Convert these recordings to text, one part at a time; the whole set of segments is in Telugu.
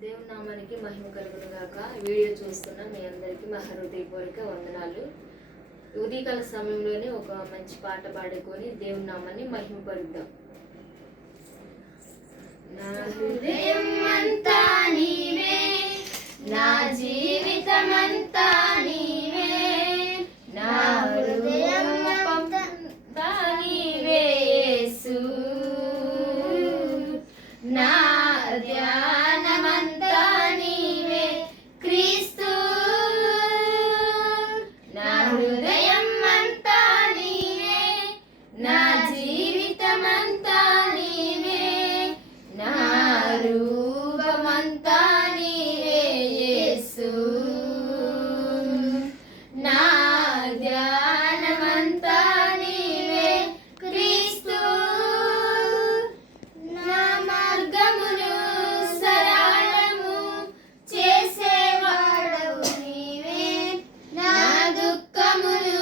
దేవుని నామానికి మహిమ కలుగును గాక. వీడియో చూస్తున్న మీ అందరికీ మా హృదయపూర్వక వందనాలు. ఉదయకాల సమయంలోనే ఒక మంచి పాట పాడుకొని దేవుని నామాన్ని మహిమపరుద్దాం. నా హృదయం అంతా నీవే, నా జీవితం అంతా నీవే, నా హృదయం అంతా నీవే యేసు, నా ధ్యానమంతా నీవే క్రీస్తు, నా హృదయం అంతా నీవే, నా జీవితం అంతా నీవే, నా రూపమంతా నీవే యేసు, నా ధ్యానమంతా నీవే క్రీస్తు, నా మార్గమును సరళము చేసేవాడవు నీవే, నా దుఃఖమును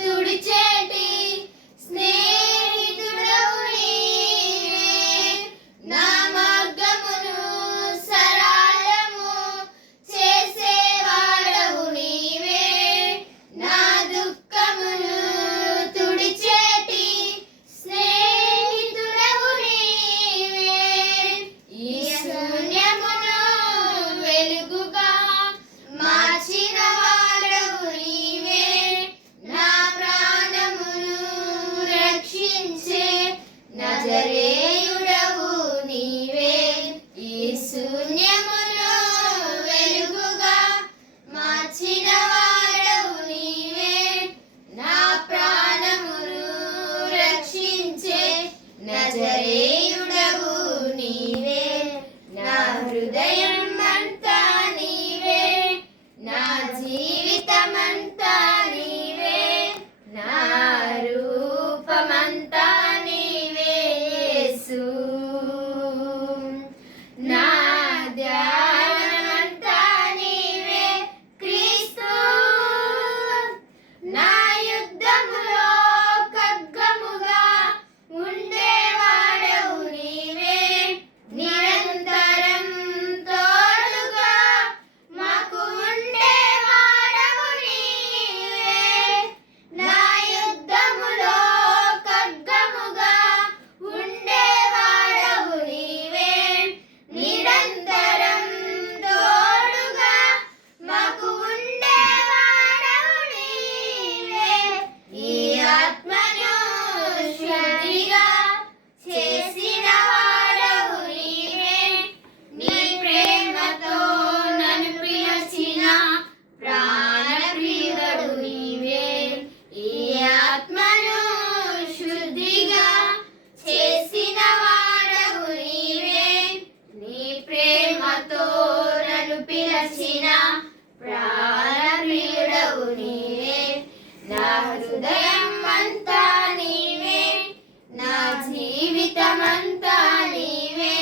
తుడిచేటి స్నేహితుడవు నీవే, నా మార్గమును సరళము చేసేవాడవు నీవే, నా దుఃఖమును తుడిచేటి స్నేహితుడవు నీవే, ఈ శూన్యమును వెలుగుగా మార్చిన వాడవు నీవే, నా ప్రాణమును రక్షించే నజరేయుడవు నీవే, ఈ శూన్యమును వెలుగుగా మార్చిన వాడవు నీవే, నా ప్రాణమును రక్షించే నజరేయుడవు నీవే, నా హృదయం అంతా నీవే, నా జీవితమంతా నీవే, నా రూపమంతా నీవే యేసు, నా ధ్యానమంతా నీవే క్రీస్తు, నా యుద్ధములో ఖడ్గముగా ఉండేవాడవు నీవే, నిరంతరం తోడుగా మాకు ఉండేవాడవు నీవే, నా యుద్ధములో ఖడ్గముగా ఉండేవాడవు నీవే, నిరంతరం తోడుగా మాకు ఉండేవాడవు నీవే, ఈ ఆత్మను శుద్ధిగా చేసిన వాడవు నీవే, నీ ప్రేమతో నన్ను పిలిచిన ప్రాణప్రియుడవు నీవే, ఈ ఆత్మను శుద్ధిగా చేసిన వాడవు నీవే, నీ ప్రేమతో నన్ను పిలిచిన ప్రాణప్రియుడవు నీవే, నా హృదయం అంతా నీవే, నా జీవితమంతా నీవే,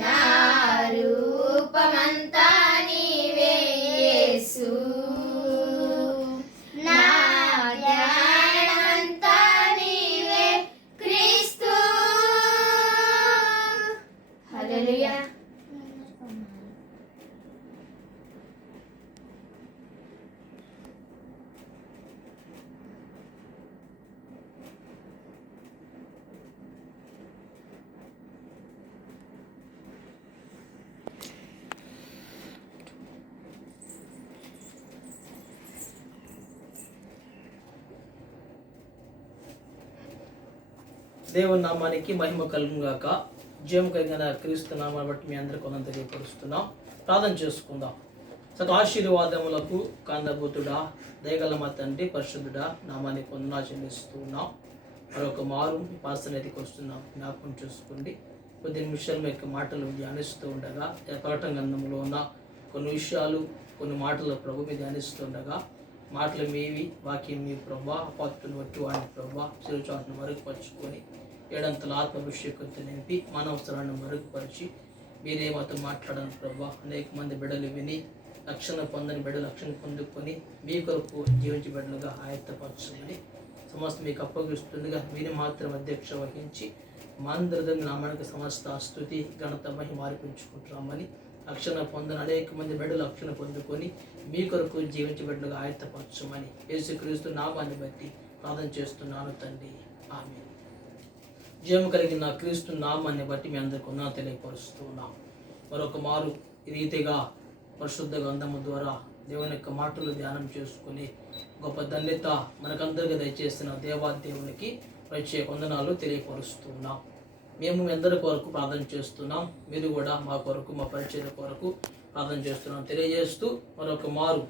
నా రూపమంతా నీవే యేసు, నా ధ్యానమంతా నీవే క్రీస్తు. హల్లెలూయా. దేవుని నామానికి మహిమ కలుగును గాక. జయం కలిగిన క్రీస్తు నామాన్ని బట్టి మీ అందరికీ కొంత తెలియపరుస్తున్నాం. ప్రార్థన చేసుకుందాం. సక ఆశీర్వాదములకు కాందభూతుడా, దయగల మా తండ్రి, పరిశుద్ధుడా, నామానికి వందనా చెల్లిస్తున్నాం. మరొక మారు మీ పాసనదికి వస్తున్నాం. జ్ఞాపకం చేసుకోండి. కొద్ది నిమిషాలు మీ యొక్క మాటలు ధ్యానిస్తూ ఉండగా, ప్రకటన గ్రంథంలో ఉన్న కొన్ని విషయాలు, కొన్ని మాటలు ప్రభు మీద ధ్యానిస్తూ ఉండగా, మాటలు మీవి, వాక్యం మీ ప్రభా, అపాత్తును బట్టి వాడిని ప్రభా శిరుచాటును మరుగుపరుచుకొని ఏడంతల ఆత్మాభిషేకంతో నింపి మానవసరాన్ని మరుగుపరిచి మీరే మాతో మాట్లాడాను ప్రభా. అనేక మంది బిడ్డలు విని రక్షణ పొందని బిడ్డలు రక్షణ పొందుకొని మీ కొరకు జీవించే బిడ్డలుగా ఆయత్తపరచమని సమస్త మీకు అప్పగిస్తుందిగా మీరు మాత్రం అధ్యక్ష వహించి మా అందరి నామానికి సమస్త స్తుతి ఘనత మహిమ అర్పించుకుంటున్నామని రక్షణ పొందని అనేక మంది బిడ్డలు రక్షణ పొందుకొని మీ కొరకు జీవించబిడ్డలుగా ఆయత్తపరచమని యేసుక్రీస్తు నామాన్ని బట్టి ప్రార్థన చేస్తున్నాను తండ్రి, ఆమేన్. జీవం కలిగిన క్రీస్తు నామాన్ని బట్టి మీ అందరికీ ఉన్నా తెలియపరుస్తున్నాం. మరొక మారు ఈ రీతిగా పరిశుద్ధ గ్రంథము ద్వారా దేవుని యొక్క మాటలు ధ్యానం చేసుకుని గొప్ప ధన్యత మనకందరికీ దయచేసిన దేవాదేవునికి ప్రత్యేక వందనాలు తెలియపరుస్తున్నాం. మేము మీ అందరి కొరకు ప్రార్థన చేస్తున్నాం. మీరు కూడా మా కొరకు, మా పరిచయ కొరకు ప్రార్థన చేస్తున్నాం తెలియజేస్తూ మరొక మారు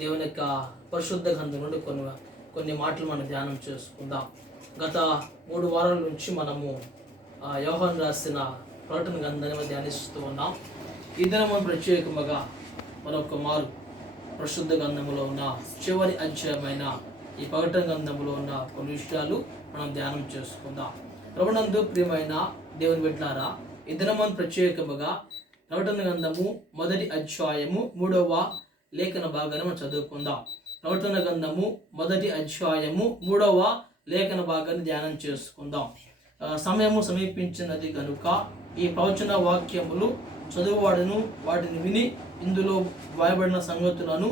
దేవుని యొక్క పరిశుద్ధ గ్రంథం నుండి కొన్ని మాటలు మనం ధ్యానం చేసుకుందాం. గత 3 వారాల నుంచి మనము యోహాను రాసిన ప్రకటన గ్రంథాన్ని ధ్యానిస్తూ ఉన్నాం. ఈ దినం ప్రత్యేకముగా మరొక మారు పరిశుద్ధ గ్రంథంలో ఉన్న చివరి అధ్యాయమైన ఈ ప్రకటన గ్రంథంలో ఉన్న కొన్ని విషయాలు మనం ధ్యానం చేసుకుందాం. ప్రభునందు ప్రియమైన దేవుని బిడ్డలారా, ఈ దినము ప్రత్యేకముగా ప్రకటన గ్రంథము 1వ అధ్యాయము 3వ లేఖన భాగాన్ని మనం చదువుకుందాం. ప్రకటన గ్రంథము 1వ అధ్యాయము 3వ లేఖన భాగాన్ని ధ్యానం చేసుకుందాం. సమయము సమీపించినది కనుక ఈ ప్రవచన వాక్యములు చదువువాడును వాటిని విని ఇందులో వ్రాయబడిన సంగతులను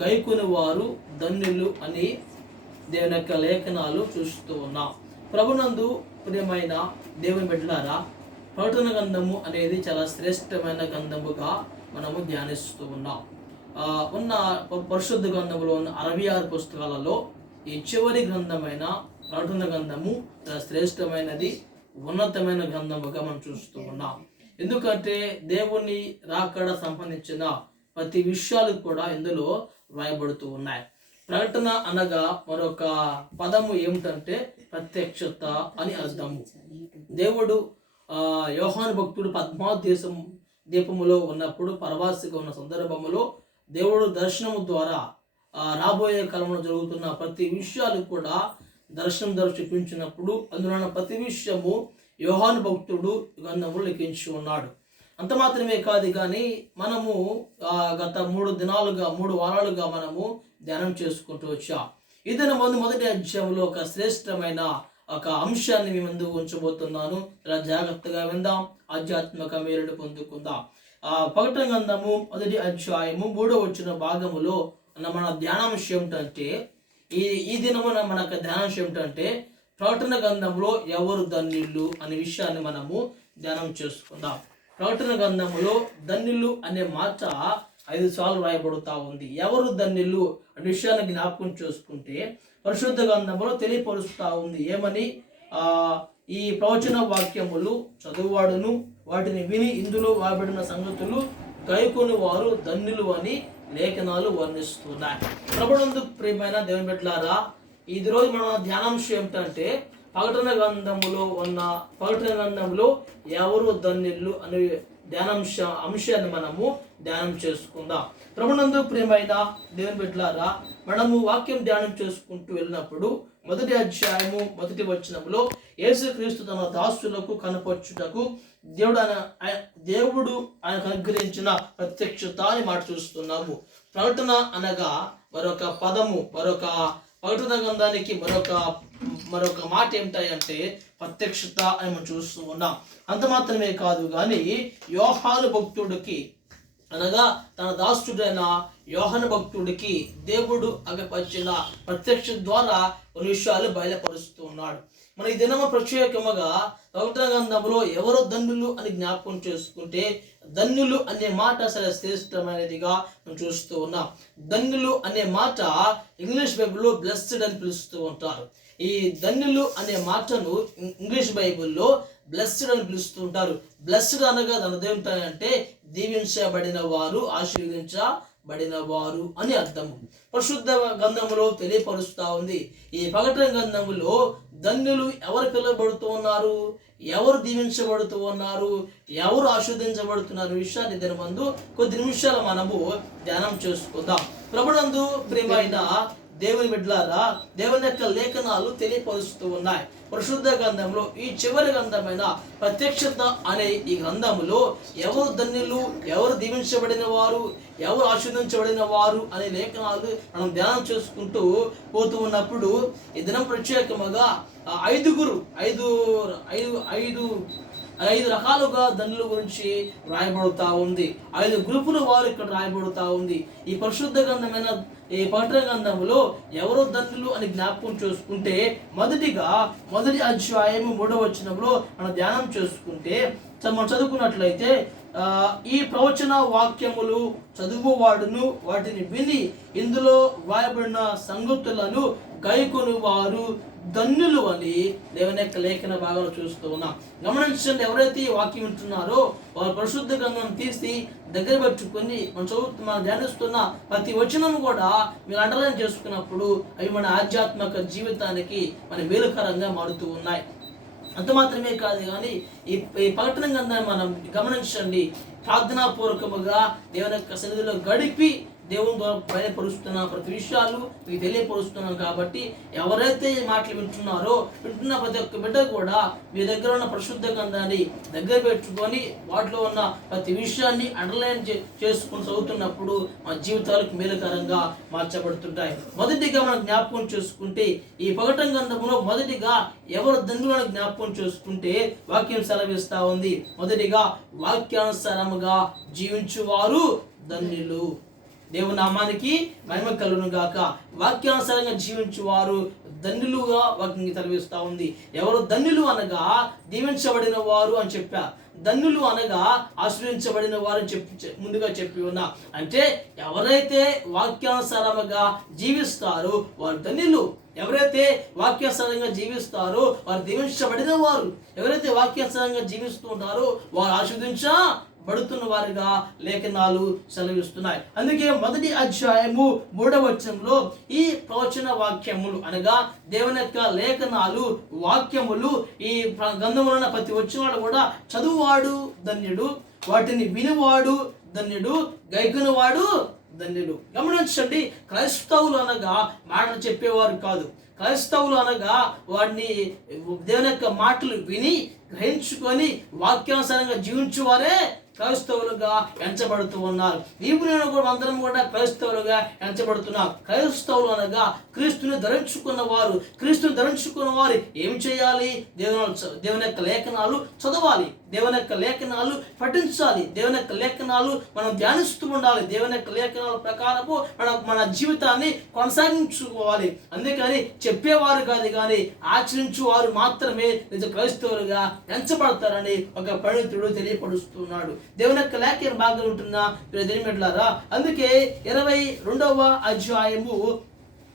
గైకొని వారు ధన్యులు అని దేవుని యొక్క లేఖనాలు చూస్తూ ఉన్నాం. ప్రభునందు ప్రియమైన దేవుని బిడ్డలారా, ప్రకటన గ్రంథము అనేది చాలా శ్రేష్టమైన గ్రంథముగా మనము ధ్యానిస్తూ ఉన్నాం. ఉన్న పరిశుద్ధ గ్రంథంలో ఉన్న 66 పుస్తకాలలో ఈ చివరి గ్రంథమైన ప్రకటన గ్రంథము చాలా శ్రేష్టమైనది, ఉన్నతమైన గ్రంథముగా మనం చూస్తూ ఉన్నాం. ఎందుకంటే దేవుని రాకడ సంబంధించిన ప్రతి విషయాలు కూడా ఇందులో రాయబడుతూ ఉన్నాయి. ప్రకటన అనగా మరొక పదము ఏమిటంటే ప్రత్యక్షత అని అర్థము. దేవుడు యోహాను భక్తుడు పద్మావతి దీపములో ఉన్నప్పుడు పరవాసిగా ఉన్న సందర్భములో దేవుడు దర్శనము ద్వారా రాబోయే కాలంలో జరుగుతున్న ప్రతి విషయాలు కూడా దర్శనం ద్వారా చూపించినప్పుడు అందులో ప్రతి విషయము యోహాను భక్తుడు గ్రంథములు లిఖించి ఉన్నాడు. అంత మాత్రమే కాదు కానీ మనము గత 3 వారాలుగా మనము ధ్యానం చేసుకుంటూ వచ్చాం. ఇది మొదటి అధ్యాయంలో ఒక శ్రేష్టమైన ఒక అంశాన్ని మీ ముందు ఉంచబోతున్నాను. చాలా జాగ్రత్తగా విందాం, ఆధ్యాత్మిక మేలుడు పొందుకుందాం. ప్రకటన గ్రంథము 1వ అధ్యాయము 3వ వచన భాగములో మన ధ్యానాంశం ఏమిటంటే ఈ దినమున మనకు ధ్యానాంశం ఏమిటంటే ప్రకటన గ్రంథంలో ఎవరు ధన్యులు అనే విషయాన్ని మనము ధ్యానం చేసుకుందాం. ప్రకటన గ్రంథంలో ధన్యులు అనే మాట 5 సార్లు రాయబడుతూ ఉంది. ఎవరు ధన్యులు అనే విషయాన్ని జ్ఞాపకం చేసుకుంటే పరిశుద్ధ గ్రంథంలో తెలియపరుస్తూ ఉంది. ఏమని? ఈ ప్రవచన వాక్యములు చదువువాడును వాటిని విని ఇందులో వాబడిన సంగతులు గైకొని వారు ధన్యులు అని లేఖనాలు వర్ణిస్తున్నాయి. ప్రభునందు ప్రియమైన దేవుని బిడ్డలారా, ఈ రోజు మన ధ్యానాంశం ఏమిటంటే ప్రకటన గ్రంథంలో ఎవరు ధన్యులు అనే అంశాన్ని మనము ధ్యానం చేసుకుందాం. ప్రభునందు ప్రియమైన దేవుని బిడ్డలారా, మనము వాక్యం ధ్యానం చేసుకుంటూ వెళ్ళినప్పుడు 1వ అధ్యాయము 1వ వచనంలో యేసుక్రీస్తు తన దాసులకు కనపరచుటకు దేవుడు ఆయనకు అనుగ్రహించిన ప్రత్యక్షత అని మాట చూస్తున్నాము. ప్రకటన అనగా మరొక పదము, ప్రకటన గ్రంథానికి మరొక మాట ఏమిటాయంటే ప్రత్యక్షత అని మనం చూస్తూ ఉన్నాం. అంత మాత్రమే కాదు కానీ యోహాను భక్తుడికి అనగా తన దాసుడైన యోహాను భక్తుడికి దేవుడు అగపరిచిన ప్రత్యక్ష ద్వారా కొన్ని విషయాలు బయలుపరుస్తూ ఉన్నాడు. మన ఈ దినము ప్రత్యేకముగా ప్రకటన గ్రంథంలో ఎవరు ధన్యులు అని జ్ఞాపకం చేసుకుంటే ధన్యులు అనే మాట చాలా శ్రేష్టమైనదిగా మనం చూస్తూ ఉన్నాం. ధన్యులు అనే మాట ఇంగ్లీష్ బైబిల్లో బ్లెస్డ్ అని పిలుస్తూ ఉంటారు. ఈ ధన్యులు అనే మాటను ఇంగ్లీష్ బైబిల్లో బ్లెస్డ్ అని పిలుస్తూ ఉంటారు. బ్లెస్డ్ అనగా దాని ఏమిటంటే దీవించబడిన వారు, ఆశీర్వదించబడిన వారు అని అర్థము. పరిశుద్ధ గ్రంథములో తెలియపరుస్తూ ఉంది. ఈ ప్రకటన గ్రంథములో ధన్యులు ఎవరు పిలువబడుతూ ఉన్నారు, ఎవరు దీవించబడుతూ ఉన్నారు, ఎవరు ఆశీర్వదించబడుతున్నారు విషయాన్ని దీని ముందు కొద్ది నిమిషాలు మనము ధ్యానం చేసుకుందాం. ప్రభునందు ప్రియమైన దేవుని బిడ్డలారా, దేవుని యొక్క లేఖనాలు తెలియపరుస్తూ ఉన్నాయి. పరిశుద్ధ గ్రంథంలో ఈ చివరి గ్రంథమైన ప్రత్యక్షత అనే ఈ గ్రంథములో ఎవరు ధన్యులు, ఎవరు దీవించబడిన వారు, ఎవరు ఆశీర్వదించబడిన వారు అనే లేఖనాలు మనం ధ్యానం చేసుకుంటూ పోతూ ఉన్నప్పుడు ఈ దినం ప్రత్యేకముగా ఐదు రకాలుగా ధనుల గురించి రాయబడుతూ ఉంది. 5 గ్రూపుల వారు ఇక్కడ రాయబడుతూ ఉంది. ఈ పరిశుద్ధ గ్రంథమైన ఈ పవిత్ర గ్రంథంలో ఎవరో ధనులు అని జ్ఞాపకం చేసుకుంటే మొదటి అధ్యాయము 3వ వచనంలో మనం ధ్యానం చేసుకుంటే మనం చదువుకున్నట్లయితే ఈ ప్రవచన వాక్యములు చదువువాడును వాటిని విని ఇందులో వ్రాయబడిన సంగతులను గైకొని వారు ధన్యులు అని దేవుని యొక్క లేఖన భాగాలు చూస్తూ ఉన్నాం. గమనించండి, ఎవరైతే ఈ వాక్యం వింటున్నారో వారు పరిశుద్ధ గ్రంథం తీసి దగ్గర పెట్టుకొని మనం ధ్యానిస్తున్న ప్రతి వచనం కూడా మీరు అండర్లైన్ చేసుకున్నప్పుడు అవి మన ఆధ్యాత్మిక జీవితానికి మన మేలుకరంగా మారుతూ ఉన్నాయి. అంత మాత్రమే కాదు కానీ ఈ ప్రకటన గ్రంథాన్ని మనం గమనించండి, ప్రార్థనాపూర్వకముగా దేవుని యొక్క సన్నిధిలో గడిపి దేవుని ద్వారా బయలుపరుస్తున్న ప్రతి విషయాలు మీకు తెలియపరుస్తున్నాం. కాబట్టి ఎవరైతే ఈ మాటలు వింటున్న ప్రతి ఒక్క బిడ్డ కూడా మీ దగ్గర ఉన్న పరిశుద్ధ గ్రంథాన్ని దగ్గర పెట్టుకొని వాటిలో ఉన్న ప్రతి విషయాన్ని అండర్లైన్ చేసుకుని చదువుతున్నప్పుడు మా జీవితాలకు మేలుకరంగా మార్చబడుతుంటాయి. మొదటిగా మనం జ్ఞాపకం చేసుకుంటే ఈ ప్రకటన గ్రంథంలో మొదటిగా ఎవరు ధన్యులను జ్ఞాపకం చేసుకుంటే వాక్యం సెలవిస్తా ఉంది. మొదటిగా వాక్యానుసారముగా జీవించువారు ధన్యులు. దేవుని నామానికి మహిమ కలుగును గాక. వాక్యానుసారంగా జీవించువారు ధన్యులుగా వాక్యం తలవిస్తూ ఉంది. ఎవరు ధన్యులు అనగా దీవించబడిన వారు అని చెప్పారు. ధన్యులు అనగా ఆశ్రయించబడిన వారు ముందుగా చెప్పి ఉన్నా. అంటే ఎవరైతే వాక్యానుసారముగా జీవిస్తారో వారు ధన్యులు. ఎవరైతే వాక్యానుసారంగా జీవిస్తారో వారు దీవించబడిన వారు. ఎవరైతే వాక్యానుసారంగా జీవిస్తూ ఉంటారో వారు ఆశీర్వదించబడుతున్న వారిగా లేఖనాలు సెలవిస్తున్నాయి. అందుకే మొదటి అధ్యాయము 3వ వచనంలో ఈ ప్రవచన వాక్యములు అనగా దేవుని యొక్క లేఖనాలు వాక్యములు ఈ గ్రంథంలో ఉన్న ప్రతి వచనాలు కూడా చదువువాడు ధన్యుడు, వాటిని వినువాడు ధన్యుడు, గైకొనువాడు ధన్యుడు. గమనించండి, క్రైస్తవులు అనగా మాటలు చెప్పేవారు కాదు. క్రైస్తవులు అనగా వాడిని దేవుని యొక్క మాటలు విని గ్రహించుకొని వాక్యానుసారంగా జీవించువారే క్రైస్తవులుగా ఎంచబడుతూ ఉన్నారు. నీవు నేను కూడా అందరం కూడా క్రైస్తవులుగా ఎంచబడుతున్నాం. క్రైస్తవులు అనగా క్రీస్తుని ధరించుకున్న వారు. క్రీస్తుని ధరించుకున్న వారు ఏం చేయాలి? దేవుని యొక్క లేఖనాలు చదవాలి, దేవుని యొక్క లేఖనాలు పఠించాలి, దేవుని యొక్క లేఖనాలు మనం ధ్యానిస్తూ ఉండాలి, దేవుని యొక్క లేఖనాల ప్రకారము మన జీవితాన్ని కొనసాగించుకోవాలి. అందుకని చెప్పేవారు కాదు కానీ ఆచరించు వారు మాత్రమే నిజ క్రైస్తవులుగా ఎంచబడతారని ఒక పండితుడు తెలియపరుస్తున్నాడు. దేవుని యొక్క లేఖన బాగా ఉంటున్నా బిడ్డలారా. అందుకే 22వ అధ్యాయము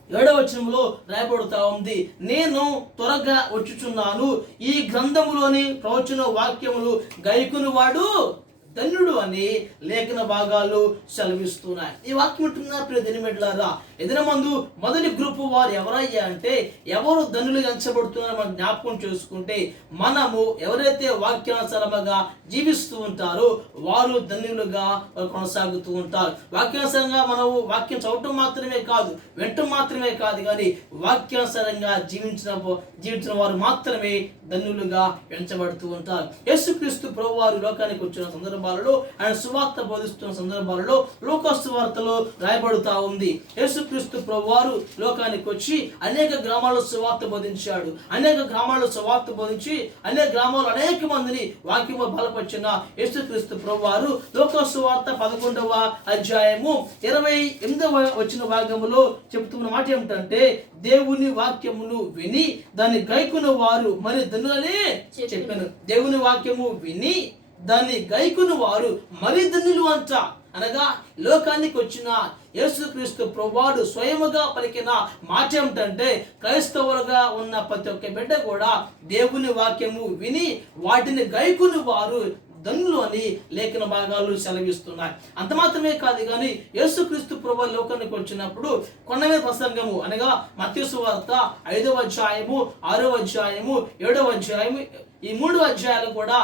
7వ వచనంలో రాయబడుతా ఉంది, నేను త్వరగా వచ్చుచున్నాను, ఈ గ్రంథములోని ప్రవచన వాక్యములు గైకుని వాడు ధన్యుడు అని లేఖన భాగాలు సెలవిస్తున్నాయి. ఈ వాక్యం ఉంటున్నా బిడ్డలారా. ఎదురు ముందు మొదటి గ్రూపు వారు ఎవరయ్యా అంటే ఎవరు ధన్యులు ఎంచబడుతున్నారో మనం జ్ఞాపకం చేసుకుంటే మనము ఎవరైతే వాక్యానుసారముగా జీవిస్తూ ఉంటారో వారు ధన్యులుగా కొనసాగుతూ ఉంటారు. వాక్యానుసారంగా మనము వాక్యం చదవటం మాత్రమే కాదు, వినటం మాత్రమే కాదు కానీ వాక్యానుసారంగా జీవించిన వారు మాత్రమే ధన్యులుగా ఎంచబడుతూ ఉంటారు. యేసుక్రీస్తు ప్రభువారు లోకానికి వచ్చిన సందర్భాలలో, ఆయన సువార్త బోధిస్తున్న సందర్భాలలో లూకా సువార్తలో రాయబడుతా ఉంది. యేసుక్రీస్తు ప్రభువారు లోకానికి వచ్చి అనేక గ్రామాల్లో సువార్త బోధించాడు. అనేక గ్రామాల్లో సువార్త బోధించి అనేక గ్రామాల్లో అనేక మందిని వాక్యము బలపరిచిన యేసుక్రీస్తు ప్రభువారు లూకా సువార్త 11వ అధ్యాయము 28వ వచన భాగములో చెబుతున్న మాట ఏమిటంటే, దేవుని వాక్యమును విని దాన్ని గైకున్న వారు మరి ధన్యులని చెప్పాను. దేవుని వాక్యము విని దాన్ని గైకున్న వారు మరి ధన్యులు అంట. అనగా లోకానికి వచ్చిన యేసుక్రీస్తు ప్రభువాడు స్వయముగా పలికిన మాట ఏమిటంటే, క్రైస్తవులుగా ఉన్న ప్రతి ఒక్క బిడ్డ కూడా దేవుని వాక్యము విని వాటిని గైకుని వారు ధన్యులు అని లేఖన భాగాలు సెలవిస్తున్నాయి. అంత మాత్రమే కాదు కానీ యేసుక్రీస్తు ప్రభువు లోకానికి వచ్చినప్పుడు కొండ మీద ప్రసంగము అనగా మత్తయి సువార్త 5వ అధ్యాయము 6వ అధ్యాయము 7వ అధ్యాయము ఈ 3 అధ్యాయాలు కూడా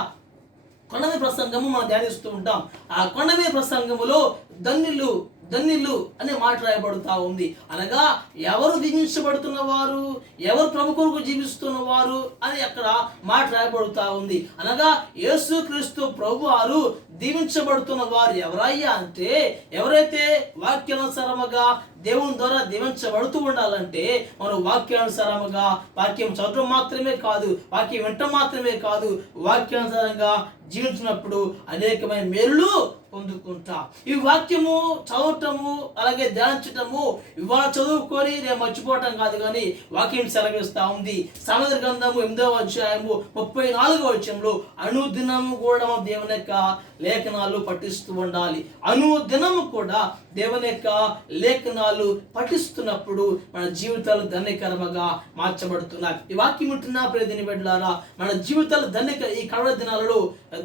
కొండ మీద ప్రసంగము మనం ధ్యానిస్తూ ఉంటాం. ఆ కొండ మీద ప్రసంగములో ధన్యులు ధన్యులు అనే మాట రాయబడుతా ఉంది. అనగా ఎవరు దీవించబడుతున్న వారు, ఎవరు ప్రభు కొరకు జీవిస్తున్న వారు అని అక్కడ మాట రాయబడుతా ఉంది. అనగా యేసుక్రీస్తు ప్రభు వారు దీవించబడుతున్న వారు ఎవరయ్యా అంటే, ఎవరైతే వాక్యానుసారముగా దేవుని ద్వారా దీవించబడుతూ ఉండాలంటే మనం వాక్యానుసారముగా వాక్యం చదవడం మాత్రమే కాదు, వాక్యం వినటం మాత్రమే కాదు, వాక్యానుసారంగా జీవించినప్పుడు అనేకమైన మేలులు పొందుకుంటా. ఈ వాక్యము చదవటము అలాగే ధ్యానించటము ఇవాళ చదువుకొని రేపు మర్చిపోవటం కాదు, కానీ వాక్యం సెలవిస్తా ఉంది. సామెతల గ్రంథము 8వ అధ్యాయము 34వ వచనంలో అనుదినము కూడా దేవుని యొక్క లేఖనాలు పఠిస్తూ ఉండాలి. అనుదినము కూడా దేవుని యొక్క లేఖనాలు పఠిస్తున్నప్పుడు మన జీవితాలు ధన్యకరముగా మార్చబడుతున్నాయి. ఈ వాక్యం ఉంటున్నా ప్రియని బిడ్డలారా, మన జీవితాలు ఈ కడవ దినాలలో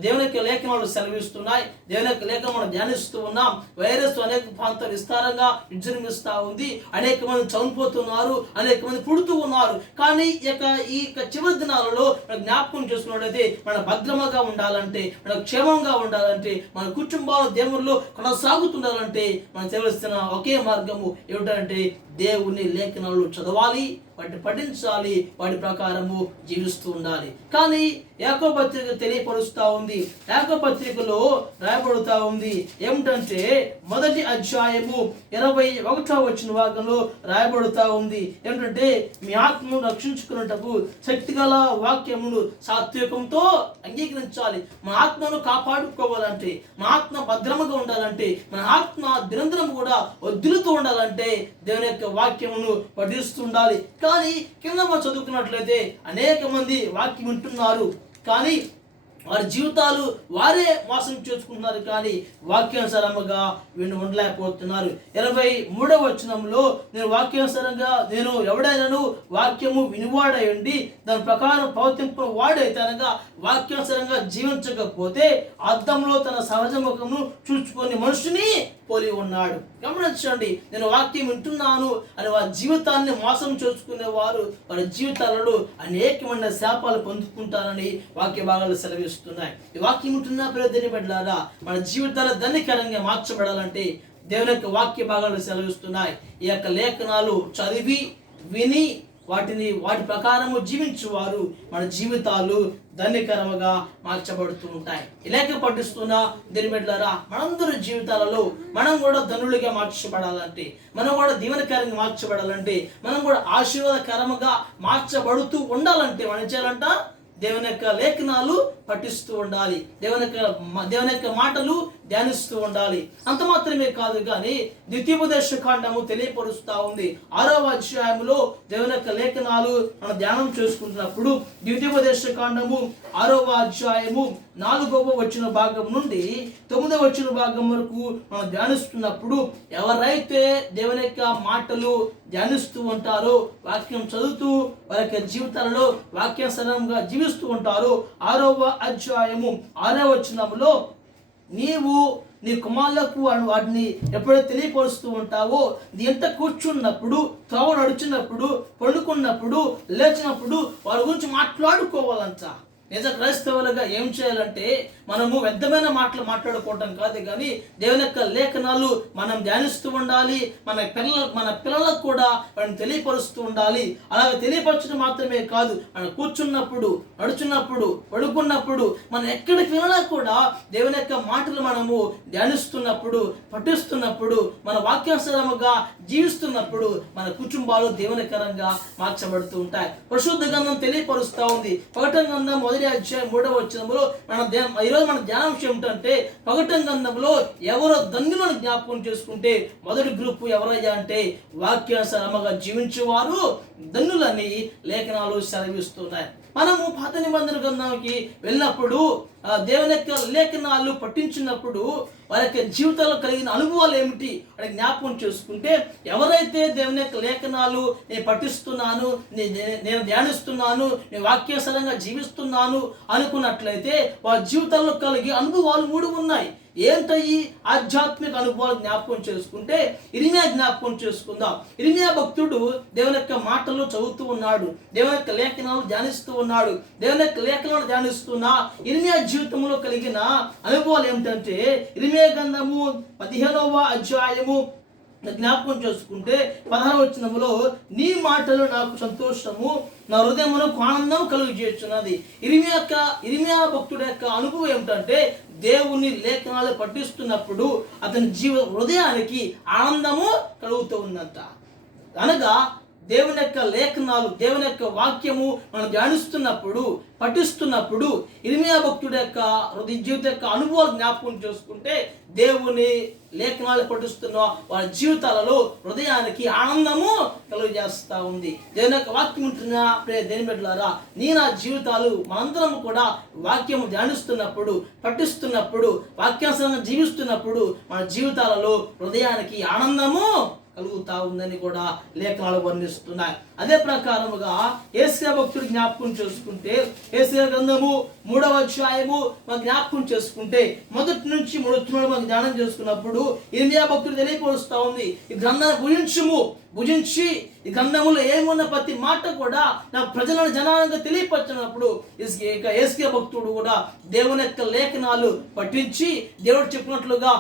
దేవుని యొక్క లేఖనాలు సెలవిస్తున్నాయి. దేవుని యొక్క లేఖనం మనం ధ్యానిస్తూ ఉన్నాం. వైరస్ అనేక ప్రాంతాలు విస్తారంగా విజృంభిస్తూ ఉంది. అనేక మంది చనిపోతున్నారు, అనేక మంది పుడుతూ ఉన్నారు. కానీ ఈ చివరి దినాలలో మనం జ్ఞాపకం చేసుకున్నట్లయితే మన భద్రముగా ఉండాలంటే, మన క్షేమంగా ఉండాలంటే, మన కుటుంబాలు దేవుళ్ళు కొనసాగుతుండాలంటే మనం తెలుస్తున్న ఒకే మార్గము ఏమిటంటే దేవుని లేఖనాలు చదవాలి, వాటిని పఠించాలి, వాటి ప్రకారము జీవిస్తూ ఉండాలి. కానీ యాకోబు పత్రిక తెలియపరుస్తూ ఉంది. యాకోబు పత్రికలో రాయబడుతూ ఉంది ఏమిటంటే, మొదటి అధ్యాయము 21వ వచన భాగంలో రాయబడుతూ ఉంది ఏమిటంటే, మీ ఆత్మను రక్షించుకున్నటకు శక్తిగల వాక్యమును సాత్వికంతో అంగీకరించాలి. మన ఆత్మను కాపాడుకోవాలంటే, మన ఆత్మ భద్రముగా ఉండాలంటే, మన ఆత్మ నిరంతరం కూడా వద్దులుతూ ఉండాలంటే దేవుని యొక్క వాక్యమును పఠిస్తుండాలి. కానీ కింద మనం చదువుకున్నట్లయితే అనేక మంది వాక్యం వింటున్నారు, కానీ వారి జీవితాలు వారే మోసం చేసుకుంటున్నారు, కానీ వాక్యానుసారముగా ఉండలేకపోతున్నారు. 23వ వచనంలో నేను వాక్యానుసారంగా నేను ఎవడైనాను వాక్యము వినివాడయండి దాని ప్రకారం ప్రవర్తింపు వాడైతే అనగా వాక్యానుసారంగా జీవించకపోతే అద్దంలో తన సహజ ముఖము చూసుకొని మనుషుని పోలి ఉన్నాడు. గమనించండి, నేను వాక్యం వింటున్నాను అని వారి జీవితాన్ని మోసం చేసుకునేవారు వారి జీవితాలలో అనేకమైన శాపాలు పొందుకుంటారని వాక్య భాగాలు సెలవిస్తున్నాయి. ఈ వాక్యం వింటున్నా ప్రియని బిడ్డలారా, మన జీవితాలు ధన్యకరంగా మార్చబడాలంటే దేవుని యొక్క వాక్య భాగాలు సెలవిస్తున్నాయి. ఈ యొక్క లేఖనాలు చదివి విని వాటి ప్రకారము జీవించువారు మన జీవితాలు ధన్యకరముగా మార్చబడుతూ ఉంటాయి. లేఖ పఠిస్తున్న దీని బిడ్డలారా, మనందరి జీవితాలలో మనం కూడా ధనులుగా మార్చబడాలంటే, మనం కూడా దీవెనకరంగా మార్చబడాలంటే, మనం కూడా ఆశీర్వాదకరముగా మార్చబడుతూ ఉండాలంటే మనం చేయాలంట దేవుని యొక్క లేఖనాలు పఠిస్తూ ఉండాలి, దేవుని యొక్క మాటలు ధ్యానిస్తూ ఉండాలి. అంత మాత్రమే కాదు, కానీ ద్వితీయోపదేశ కాండము తెలియపరుస్తూ ఉంది. 6వ అధ్యాయములో దేవుని యొక్క లేఖనాలు మనం ధ్యానం చేసుకుంటున్నప్పుడు ద్వితీయోపదేశ కాండము 6వ అధ్యాయము 4వ వచన భాగం నుండి 9వ వచన భాగం వరకు మనం ధ్యానిస్తున్నప్పుడు ఎవరైతే దేవుని యొక్క మాటలు ధ్యానిస్తూ ఉంటారో, వాక్యం చదువుతూ వారి యొక్క జీవితాలలో వాక్యానుసారంగా జీవిస్తూ ఉంటారో, 6వ అధ్యాయము 6వ వచనములో నీవు నీ కుమారులకు వాటిని ఎప్పుడైతే తెలియపరుస్తూ ఉంటావో, నీ ఎంత కూర్చున్నప్పుడు, త్రోవ నడుచున్నప్పుడు, పడుకున్నప్పుడు, లేచినప్పుడు వారి గురించి మాట్లాడుకోవాలంట. నిజ క్రైస్తవులుగా ఏం చేయాలంటే మనము వ్యర్థమైన మాటలు మాట్లాడుకోవటం కాదు, కానీ దేవుని యొక్క లేఖనాలు మనం ధ్యానిస్తూ ఉండాలి. మన పిల్లలకు కూడా వాటిని తెలియపరుస్తూ ఉండాలి. అలాగే తెలియపరచడం మాత్రమే కాదు, మనం కూర్చున్నప్పుడు, నడుచున్నప్పుడు, పడుకున్నప్పుడు, మనం ఎక్కడికి వెళ్ళినా కూడా దేవుని యొక్క మాటలు మనము ధ్యానిస్తున్నప్పుడు, పఠిస్తున్నప్పుడు, మన వాక్యానుసారముగా జీవిస్తున్నప్పుడు మన కుటుంబాలు దేవునికరంగా మార్చబడుతూ ఉంటాయి. పరిశుద్ధ గ్రంథం తెలియపరుస్తూ ఉంది. ప్రకటన గ్రంథం 1వ అధ్యాయం 3వ వచనంలో ఈరోజు మన ధ్యానం ఏమిటంటే, ప్రకటన గ్రంథంలో ఎవరో ధన్యులను జ్ఞాపకం చేసుకుంటే మొదటి గ్రూపు ఎవరయ్యా అంటే వాక్యానుసారముగా జీవించేవారు ధన్యులని లేఖనాలు సెలవిస్తున్నాయి. మనము పాత నిబంధన గ్రంథానికి వెళ్ళినప్పుడు దేవుని యొక్క లేఖనాలు పఠించినప్పుడు వారి యొక్క జీవితంలో కలిగిన అనుభవాలు ఏమిటి అని జ్ఞాపకం చేసుకుంటే, ఎవరైతే దేవుని యొక్క లేఖనాలు నేను పఠిస్తున్నాను, నేను ధ్యానిస్తున్నాను, నేను వాక్యానుసారంగా జీవిస్తున్నాను అనుకున్నట్లయితే వారి జీవితాల్లో కలిగే అనుభవాలు 3 ఉన్నాయి. ఏంటయ్యి ఆధ్యాత్మిక అనుభవాలు జ్ఞాపకం చేసుకుంటే ఇర్మియా జ్ఞాపకం చేసుకుందాం. ఇర్మియా భక్తుడు దేవుని యొక్క మాటలు చదువుతూ ఉన్నాడు, దేవుని యొక్క లేఖనాలు ధ్యానిస్తూ ఉన్నాడు. దేవుని యొక్క లేఖనాలు ధ్యానిస్తున్న ఇర్మియా జీవితంలో కలిగిన అనుభవాలు ఏమిటంటే ఇర్మియా గ్రంథము 15వ అధ్యాయము జ్ఞాపకం చేసుకుంటే 16వ వచనములో నీ మాటలు నాకు సంతోషము, నా హృదయమునకు ఆనందం కలుగజేస్తున్నది. ఇర్మియా భక్తుడి యొక్క అనుభవం ఏమిటంటే దేవుని లేఖనాలు పఠిస్తున్నప్పుడు అతని హృదయానికి ఆనందము కలుగుతూ ఉందంట. అనగా దేవుని యొక్క లేఖనాలు, దేవుని యొక్క వాక్యము మనం ధ్యానిస్తున్నప్పుడు, పఠిస్తున్నప్పుడు ఇర్మియా భక్తుడి యొక్క హృదయ జీవిత యొక్క అనుభవాలు జ్ఞాపకం చేసుకుంటే దేవుని లేఖనాలు పఠిస్తున్న వారి జీవితాలలో హృదయానికి ఆనందము కలుగజేస్తూ ఉంది. దేవుని యొక్క వాక్యం ఉంటున్న దేని బిడ్డలారా, నీ నా జీవితాలు మనందరం కూడా వాక్యము ధ్యానిస్తున్నప్పుడు, పఠిస్తున్నప్పుడు, వాక్యానుసారంగా జీవిస్తున్నప్పుడు మన జీవితాలలో హృదయానికి ఆనందము కలుగుతా ఉందని కూడా లేఖనాలు వర్ణిస్తున్నాయి. అదే ప్రకారముగా యేసయ్య భక్తుడు జ్ఞాపకం చేసుకుంటే యేసయ్య గ్రంథము 3వ అధ్యాయము మనం జ్ఞాపకం చేసుకుంటే మొదటి నుంచి 3 మనం ధ్యానం చేసుకున్నప్పుడు ఇర్మియా భక్తుడు తెలియపరుస్తూ ఉంది, ఈ గ్రంథాన్ని భుజించి ఈ గ్రంథములో ఏమున్న ప్రతి మాట కూడా నా ప్రజలను జనాలంగా తెలియపరిచినప్పుడు యేసయ్య భక్తుడు కూడా దేవుని యొక్క లేఖనాలు పఠించి దేవుడు చెప్పినట్లుగా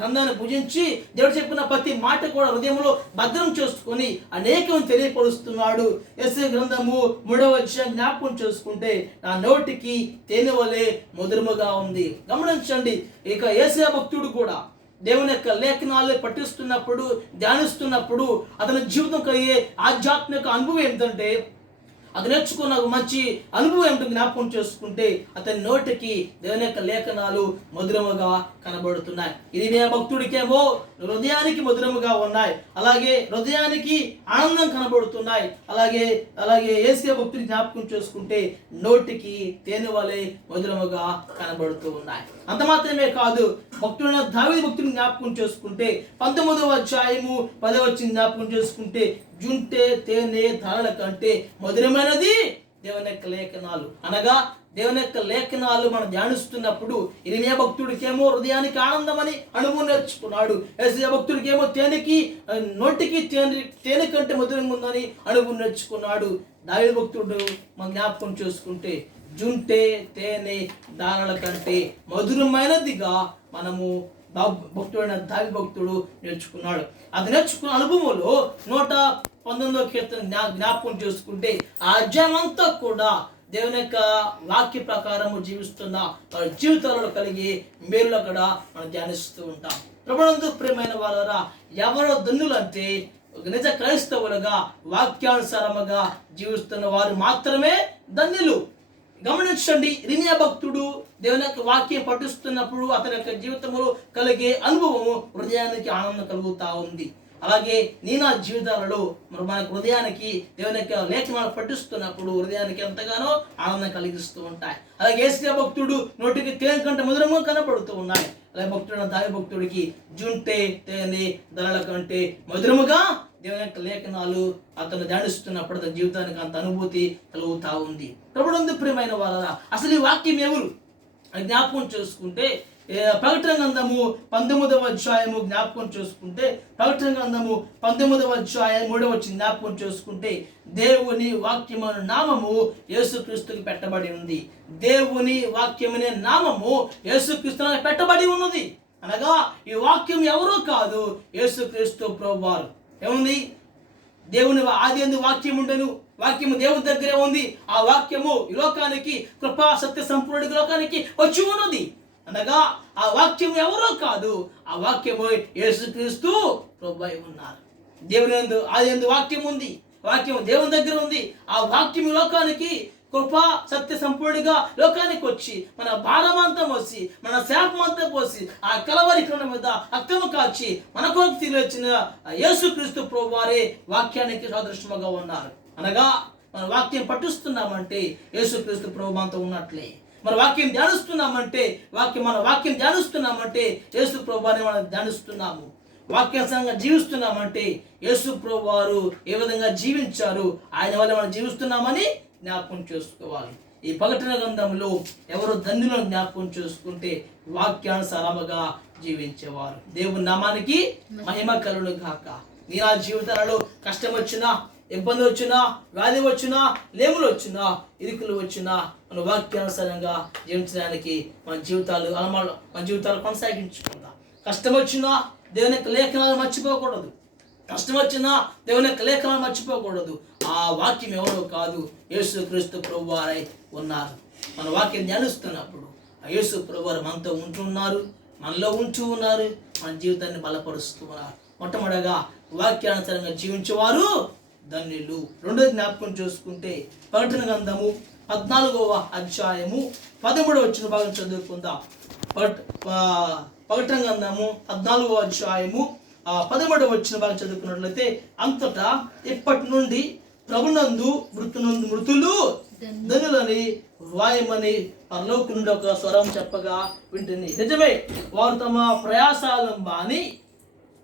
గ్రంథాన్ని భుజించి దేవుడు చెప్పిన ప్రతి మాట కూడా హృదయంలో భద్రం చేసుకొని అనేకం తెలియపరుస్తున్నాడు. యేసయ్య గ్రంథము 3వ అధ్యాయం జ్ఞాపకం చేసుకుంటే నా నోటికి తేనె వలె మధురముగా ఉంది. గమనించండి, ఇక యేసయ్య భక్తుడు కూడా దేవుని యొక్క లేఖనాలు పఠిస్తున్నప్పుడు, ధ్యానిస్తున్నప్పుడు అతని జీవితం కలిగే ఆధ్యాత్మిక అనుభవం ఏంటంటే అది నేర్చుకున్న మంచి అనుభవం ఏమిటో జ్ఞాపకం చేసుకుంటే అతని నోటికి దేవుని యొక్క లేఖనాలు మధురముగా కనబడుతున్నాయి. ఇర్మియా భక్తుడికేమో హృదయానికి మధురముగా ఉన్నాయి, అలాగే హృదయానికి ఆనందం కనబడుతున్నాయి. అలాగే యేసయ్య భక్తుడి జ్ఞాపకం చేసుకుంటే నోటికి తేనె వలె మధురముగా కనబడుతూ ఉన్నాయి. అంత మాత్రమే కాదు, భక్తుడైన దావీదు భక్తుడిని జ్ఞాపకం చేసుకుంటే 19వ అధ్యాయము 10వ వచనం జ్ఞాపకం చేసుకుంటే జుంటే తేనె ధారల కంటే మధురమైనది దేవుని యొక్క లేఖనాలు. అనగా దేవుని యొక్క లేఖనాలు మనం ధ్యానిస్తున్నప్పుడు ఇర్మియా భక్తుడికేమో హృదయానికి ఆనందమని అనుభవం నేర్చుకున్నాడు. యేసయ్య భక్తుడికేమో నోటికి తేనె కంటే మధురంగా ఉందని అనుభవం నేర్చుకున్నాడు. దావీదు భక్తుడు మనం జ్ఞాపకం చేసుకుంటే జుంటే తేనె దారాల కంటే మధురమైనదిగా మనము భక్తుడైన దావీదు భక్తుడు నేర్చుకున్నాడు. అది నేర్చుకున్న అనుభవంలో 119వ కీర్తన జ్ఞాపకం చేసుకుంటే ఆ అధ్యాయం అంతా కూడా దేవుని యొక్క వాక్య ప్రకారము జీవిస్తున్న వారి జీవితాలలో కలిగి మేలు అక్కడ మనం ధ్యానిస్తూ ఉంటాం. ప్రభునందు ప్రియమైన వారరా, ఎవరో ధన్యులంటే నిజ క్రైస్తవులుగా వాక్యానుసారముగా జీవిస్తున్న వారు మాత్రమే ధన్యులు. గమనించండి, ఇర్మియా భక్తుడు దేవుని యొక్క వాక్యం పఠిస్తున్నప్పుడు అతని యొక్క జీవితంలో కలిగే అనుభవము హృదయానికి ఆనందం కలుగుతూ ఉంది. అలాగే నా జీవితాలలో మనకు హృదయానికి దేవుని యొక్క లేఖనాలు పఠిస్తున్నప్పుడు హృదయానికి ఎంతగానో ఆనందం కలిగిస్తూ ఉంటాయి. అలాగే యేసయ్య భక్తుడు నోటికి తేనె కంటే మధురముగా కనబడుతూ ఉన్నాయి. అలాగే భక్తుడైన దావీదు భక్తుడికి జుంటే తేనె ధరల కంటే మధురముగా దేవుని యొక్క లేఖనాలు అతను ధ్యానిస్తున్నప్పుడు అతని జీవితానికి అంత అనుభూతి కలుగుతూ ఉంది. ప్రభునందు ప్రియమైన వారరా, అసలు ఈ వాక్యం ఎవరు అని జ్ఞాపకం చేసుకుంటే ప్రకటన గ్రంథము 19వ అధ్యాయము జ్ఞాపకం చేసుకుంటే ప్రకటన గ్రంథము 19వ అధ్యాయం 3వ వచనం జ్ఞాపకం చేసుకుంటే దేవుని వాక్యమనే నామము యేసుక్రీస్తుకి పెట్టబడి ఉంది. దేవుని వాక్యమనే నామము యేసుక్రీస్తుకి పెట్టబడి ఉన్నది. అనగా ఈ వాక్యం ఎవరో కాదు, యేసుక్రీస్తు ప్రభువారు. ఏముంది? దేవుని ఆదియందు వాక్యం ఉండెను, వాక్యము దేవుని దగ్గరే ఉంది, ఆ వాక్యము ఈ లోకానికి కృపా సత్య సంపూర్ణ లోకానికి వచ్చి ఉన్నది. అనగా ఆ వాక్యం ఎవరో కాదు, ఆ వాక్యము యేసుక్రీస్తు ప్రభువై ఉన్నారు. దేవుని యందు ఆదియందు వాక్యం ఉంది, వాక్యము దేవుని దగ్గర ఉంది. ఆ వాక్యం ఈ లోకానికి కృపా సత్య సంపూర్ణగా లోకానికి వచ్చి మన భారమంతా మోసి మన శాపమంతా పోసి ఆ కలవరి కొండ మీద రక్తము కాచి మన కొరకు తిరిగి వచ్చిన యేసుక్రీస్తు ప్రభువారే వాక్యానికి సాదృశ్యముగా ఉన్నారు. అనగా మన వాక్యం పఠిస్తున్నామంటే యేసుక్రీస్తు ప్రభు మనతో ఉన్నట్లే. మన వాక్యం ధ్యానిస్తున్నామంటే మన వాక్యం ధ్యానిస్తున్నామంటే యేసు ప్రభువాని మనం ధ్యానిస్తున్నాము. వాక్యానుసారంగా జీవిస్తున్నామంటే యేసు ప్రభువారు ఏ విధంగా జీవించారు ఆయన వల్ల మనం జీవిస్తున్నామని జ్ఞాపకం చేసుకోవాలి. ఈ ప్రకటన గ్రంథంలో ఎవరు ధన్యులను జ్ఞాపకం చేసుకుంటే వాక్యానుసారముగా జీవించేవారు. దేవుని నామానికి మహిమ కలుగును గాక. నీ నా జీవితాలలో కష్టం వచ్చినా, ఇబ్బంది వచ్చినా, వ్యాధి వచ్చినా, లేములు వచ్చినా, ఇరుకులు వచ్చినా మన వాక్యానుసారంగా జీవించడానికి మన జీవితాలు కొనసాగించుకుందాం. కష్టం వచ్చినా దేవుని యొక్క లేఖనాలు మర్చిపోకూడదు. కష్టం వచ్చినా దేవుని యొక్క లేఖనాలు మర్చిపోకూడదు. ఆ వాక్యం ఎవరో కాదు, యేసుక్రీస్తు ప్రభువారై ఉన్నారు. మన వాక్యం ధ్యానిస్తున్నప్పుడు ఆ యేసు ప్రభువారు మనతో ఉంటున్నారు, మనలో ఉంటూ ఉన్నారు, మన జీవితాన్ని బలపరుస్తూ ఉన్నారు. మొట్టమొదటిగా వాక్యానుసారంగా జీవించేవారు ధన్యులు. రెండోది జ్ఞాపకం చూసుకుంటే ప్రకటన గ్రంథము 14వ అధ్యాయము 13వ భాగం చదువుకుందాం. ప్రకటన గ్రంథము 14వ అధ్యాయము 13వ భాగం చదువుకున్నట్లయితే, అంతటా ఇప్పటి నుండి ప్రభునందు మృతులు ధనులని వాయమని పరలోకం నుండి ఒక స్వరం చెప్పగా వింటుంది. నిజమే, వారు తమ ప్రయాసాలను బాని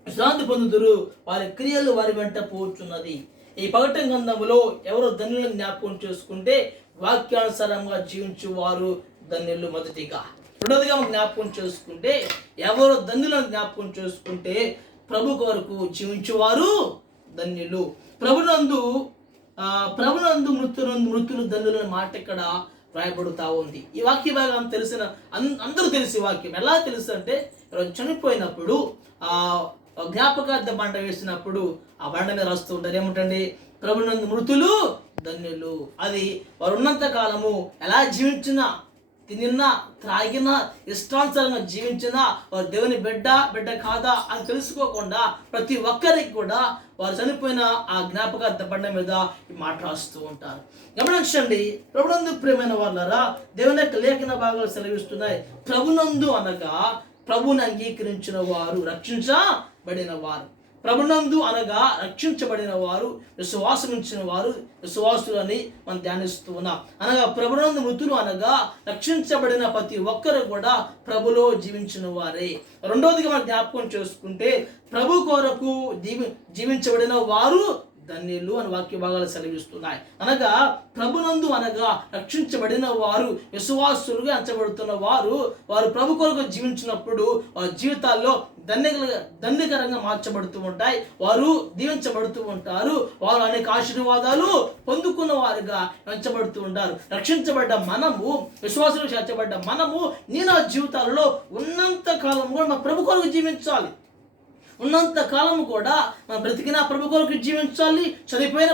విశ్రాంతి పొందుదురు, వారి క్రియలు వారి వెంట పోచున్నది. ఈ ప్రకటన గ్రంథములో ఎవరు ధన్యులను జ్ఞాపకం చేసుకుంటే వాక్యానుసారంగా జీవించువారు ధన్యులు మొదటిగా. రెండోదిగా జ్ఞాపకం చేసుకుంటే ఎవరు ధన్యులను జ్ఞాపకం చేసుకుంటే ప్రభు కొరకు జీవించువారు ధన్యులు. ప్రభునందు మృతులు ధన్యుల మాట ఇక్కడ రాయబడుతూ ఉంది. ఈ వాక్య భాగం తెలిసిన అందరూ తెలిసి వాక్యం ఎలా తెలుసు అంటే, చనిపోయినప్పుడు జ్ఞాపకార్థ బండ వేసినప్పుడు ఆ బండ మీద రాస్తూ ఉంటారు ఏమిటండి, ప్రభునందు మృతులు ధన్యులు. అది వారు ఉన్నంత కాలము ఎలా జీవించినా, తినినా, త్రాగినా, ఇష్టానుసారంగా జీవించినా వారు దేవుని బిడ్డ కాదా అని తెలుసుకోకుండా ప్రతి ఒక్కరికి కూడా వారు చనిపోయిన ఆ జ్ఞాపకార్థ బండ మీద ఈ మాట రాస్తూ ఉంటారు. గమనించండి, ప్రభునందు ప్రియమైన వాళ్ళరా, దేవుని యొక్క లేఖన భాగాలు సెలవిస్తున్నాయి. ప్రభునందు అనగా ప్రభుని అంగీకరించిన వారు, రక్షించబడిన వారు. ప్రభునందు అనగా రక్షించబడిన వారు, విశ్వాసమించిన వారు, విశ్వాసులని మనం ధ్యానిస్తూ ఉన్నాం. అనగా ప్రభునందు మృతులు అనగా రక్షించబడిన ప్రతి ఒక్కరు కూడా ప్రభులో జీవించిన వారే. రెండోదిగా మనం జ్ఞాపకం చేసుకుంటే ప్రభు కొరకు జీవించబడిన వారు ధన్యులు అని వాక్య భాగాలు సెలవిస్తున్నాయి. అనగా ప్రభునందు అనగా రక్షించబడిన వారు, విశ్వాసులుగా ఎంచబడుతున్న వారు ప్రభు కొరకు జీవించినప్పుడు వారి జీవితాల్లో ధన్యకరంగా మార్చబడుతూ ఉంటాయి. వారు దీవించబడుతూ ఉంటారు. వారు అనేక ఆశీర్వాదాలు పొందుకున్న వారుగా ఎంచబడుతూ ఉంటారు. రక్షించబడ్డ మనము, విశ్వాసులు చేర్చబడ్డ మనము నా జీవితాలలో ఉన్నంత కాలం కూడా మన ప్రభు కొరకు జీవించాలి. ఉన్నంత కాలము కూడా మన బ్రతికిన ప్రభు కొరకు జీవించాలి, చనిపోయిన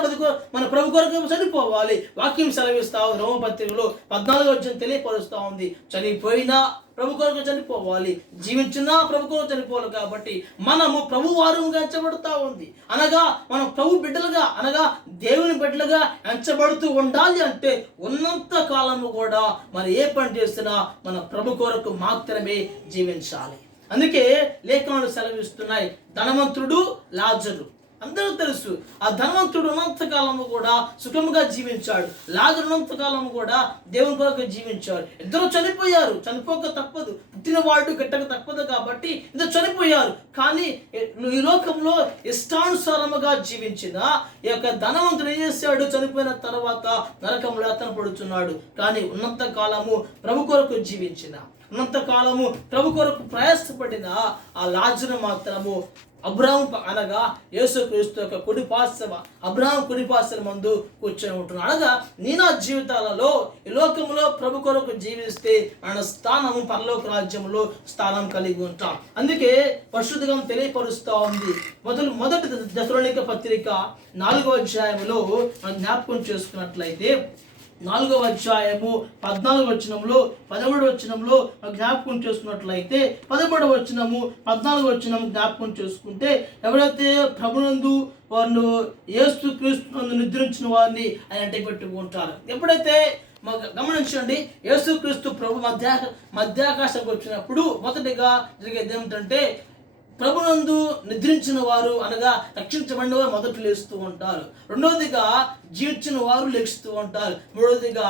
మన ప్రభు కొరకు చనిపోవాలి. వాక్యం సెలవిస్తా ఉంది, రోమపత్రికలో 14వ తెలియపరుస్తూ ఉంది. చనిపోయినా ప్రభు కొరకు చనిపోవాలి, జీవించినా ప్రభు కొరకు చనిపోవాలి. కాబట్టి మనము ప్రభు వారంగా ఎంచబడుతూ ఉంది. అనగా మనం ప్రభు బిడ్డలుగా, అనగా దేవుని బిడ్డలుగా ఎంచబడుతూ ఉండాలి. అంటే ఉన్నంత కాలము కూడా మనం ఏ పని చేసినా మన ప్రభు కొరకు మాత్రమే జీవించాలి. అందుకే లేఖనాలు సెలవిస్తున్నాయి, ధనవంతుడు లాజరు. అందరూ తెలుసు, ఆ ధనవంతుడు ఉన్నంతకాలము కూడా సుఖముగా జీవించాడు, లాజరు ఉన్నంతకాలము కూడా దేవుని కొరకు జీవించాడు. ఇద్దరు చనిపోయారు, చనిపోక తప్పదు, పుట్టినవాడు గిట్టక తప్పదు కాబట్టి ఇద్దరు చనిపోయారు. కానీ ఈ లోకంలో ఇష్టానుసారముగా జీవించిన ఈ యొక్క ధనవంతుడు ఏం చేశాడు, చనిపోయిన తర్వాత నరకంలో అతను పడుతున్నాడు. కానీ ఉన్నంత కాలము ప్రభు కొరకు జీవించిన, ఉన్నంత కాలము ప్రభు కొరకు ప్రయాసపడిన ఆ లాజరు మాత్రము అబ్రాహాము అనగా యేసుక్రీస్తు యొక్క అబ్రాహాము కుడిపార్శ్వ మందు కూర్చొని ఉంటున్నాడు. అనగా నా జీవితాలలో ఈ లోకంలో ప్రభు కొరకు జీవిస్తే మన స్థానము పరలోక రాజ్యంలో స్థానం కలిగి ఉంటాం. అందుకే పరిశుద్ధ గ్రంథం తెలియపరుస్తూ ఉంది. మొదటి దశలోనిక పత్రిక 4వ అధ్యాయంలో మనం జ్ఞాపకం చేసుకున్నట్లయితే 4వ అధ్యాయము 14వ వచనంలో 13వ వచనంలో జ్ఞాపకం చేసుకున్నట్లయితే 13వ వచనము 14వ వచనము జ్ఞాపకం చేసుకుంటే, ఎవరైతే ప్రభునందు వారిని యేసుక్రీస్తునందు నిద్రించిన వారిని ఆయన అంటే పెట్టుకుంటారు. ఎప్పుడైతే గమనించండి, యేసుక్రీస్తు ప్రభు మధ్యాకాశంకి వచ్చినప్పుడు మొదటిగా జరిగేది ఏమిటంటే, ప్రభునందు నిద్రించిన వారు అనగా రక్షించబడిన వారు మొదట లేస్తూ ఉంటారు. రెండవదిగా జీవించిన వారు లేస్తూ ఉంటారు. మూడవదిగా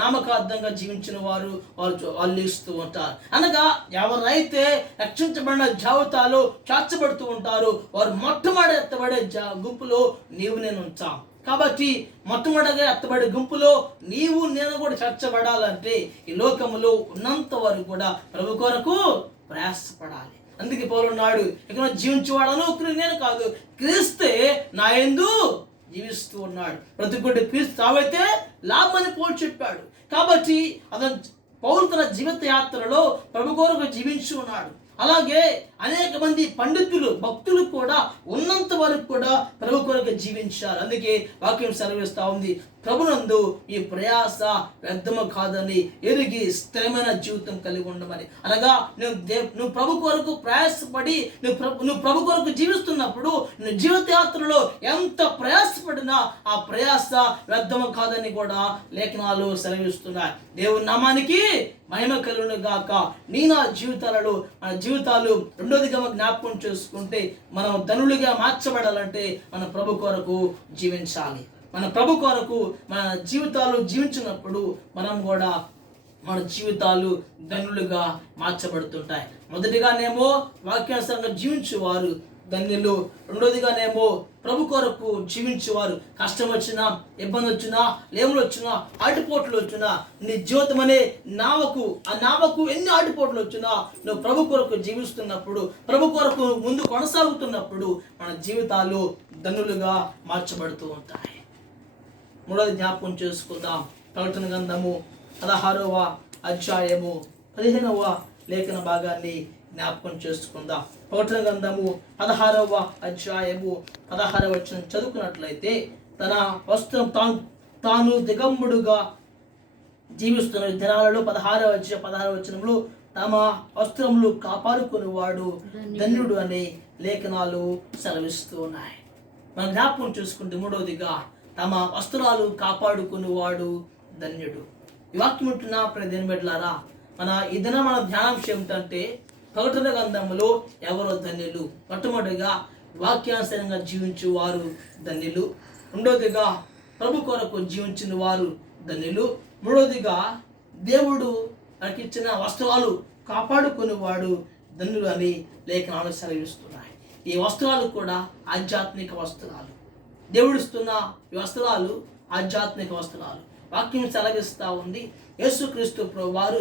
నామకార్థంగా జీవించిన వారు లేస్తూ ఉంటారు. అనగా ఎవరైతే రక్షించబడిన జాబితాలో చేర్చబడుతూ ఉంటారో వారు మొట్టమొదటి గుంపులో నేను ఉంటాం. కాబట్టి మొట్టమొదటిగా ఎత్తబడే గుంపులో నీవు నేను కూడా చేర్చబడాలంటే ఈ లోకములో ఉన్నంత వరకు కూడా ప్రభు కొరకు ప్రయాసపడాలి. అందుకే పౌలున్నాడు, ఇక జీవించేవాడను నేను కాదు, క్రీస్తే నా యందు జీవిస్తూ ఉన్నాడు. ప్రతి క్రీస్తు తావైతే లాభమని పౌలు చెప్పాడు. కాబట్టి అతను పౌలు తన జీవిత యాత్రలో ప్రభు కొరకు జీవించి ఉన్నాడు. అలాగే అనేక మంది పండితులు భక్తులు కూడా ఉన్నంత వరకు కూడా ప్రభు కొరకు జీవించారు. అందుకే వాక్యం సెలవిస్తా ఉంది, ప్రభునందు ఈ ప్రయాస వ్యర్థము కాదని ఎరిగి స్థిరమైన జీవితం కలిగి ఉండమని. అనగా నువ్వు ప్రభు కొరకు ప్రయాసపడి నువ్వు ప్రభు కొరకు జీవిస్తున్నప్పుడు నువ్వు జీవిత యాత్రలో ఎంత ప్రయాసపడినా ఆ ప్రయాస వ్యర్థము కాదని కూడా లేఖనాలు సెలవిస్తున్నాయి. దేవుని నామానికి మహిమ కలుగును గాక. నా జీవితాలలో మన జీవితాలు రెండోదిగా జ్ఞాపకం చేసుకుంటే మనం ధనులుగా మార్చబడాలంటే మన ప్రభు కొరకు జీవించాలి. మన ప్రభు కొరకు మన జీవితాలు జీవించినప్పుడు మనం కూడా మన జీవితాలు ధన్యులుగా మార్చబడుతుంటాయి. మొదటిగానేమో వాక్యానుసారంగా జీవించేవారు ధన్యులు, రెండోదిగానేమో ప్రభు కొరకు జీవించేవారు. కష్టం వచ్చినా, ఇబ్బంది వచ్చినా, లేములు వచ్చినా, ఆటుపోట్లు వచ్చినా, నీ జీవితం అనే నావకు ఎన్ని ఆటుపోట్లు వచ్చినా నువ్వు ప్రభు కొరకు జీవిస్తున్నప్పుడు, ప్రభు కొరకు ముందు కొనసాగుతున్నప్పుడు మన జీవితాలు ధన్యులుగా మార్చబడుతూ ఉంటాయి. మూడోది జ్ఞాపకం చేసుకుందాం. ప్రకటన గ్రంథము 16వ అధ్యాయము 15వ లేఖన భాగాన్ని జ్ఞాపకం చేసుకుందాం. ప్రకటన గ్రంథము 16వ అధ్యాయము 16వ వచనం చదువుకున్నట్లయితే, తన వస్త్రం తాను దిగంబుడుగా జీవిస్తున్న దినాలలో 16వ వచనంలో తమ వస్త్రములు కాపాడుకునేవాడు ధన్యుడు అనే లేఖనాలు సెలవిస్తూ ఉన్నాయి. మనం జ్ఞాపకం చూసుకుంటే మూడవదిగా తమ వస్త్రాలు కాపాడుకునేవాడు ధన్యుడు. ఈ వాక్యం ఉంటున్నా ప్రదేని బిడ్డలారా, ఈ దినం మన ధ్యానాంశం ఏమిటంటే ప్రకటన గ్రంథంలో ఎవరో ధన్యులు. మొట్టమొదటిగా వాక్యానుసారంగా జీవించే వారు ధన్యులు, రెండోదిగా ప్రభు కొరకు జీవించిన వారు ధన్యులు, మూడోదిగా దేవుడు మనకిచ్చిన వస్త్రాలు కాపాడుకునేవాడు ధన్యులు అని లేఖనాలు సెలవిస్తున్నాయి. ఈ వస్త్రాలు కూడా ఆధ్యాత్మిక వస్త్రాలు. దేవుడిస్తున్న ఈ వస్త్రాలు ఆధ్యాత్మిక వస్త్రాలు. వాక్యం సెలవిస్తూ ఉంది, యేసుక్రీస్తు ప్రభువారు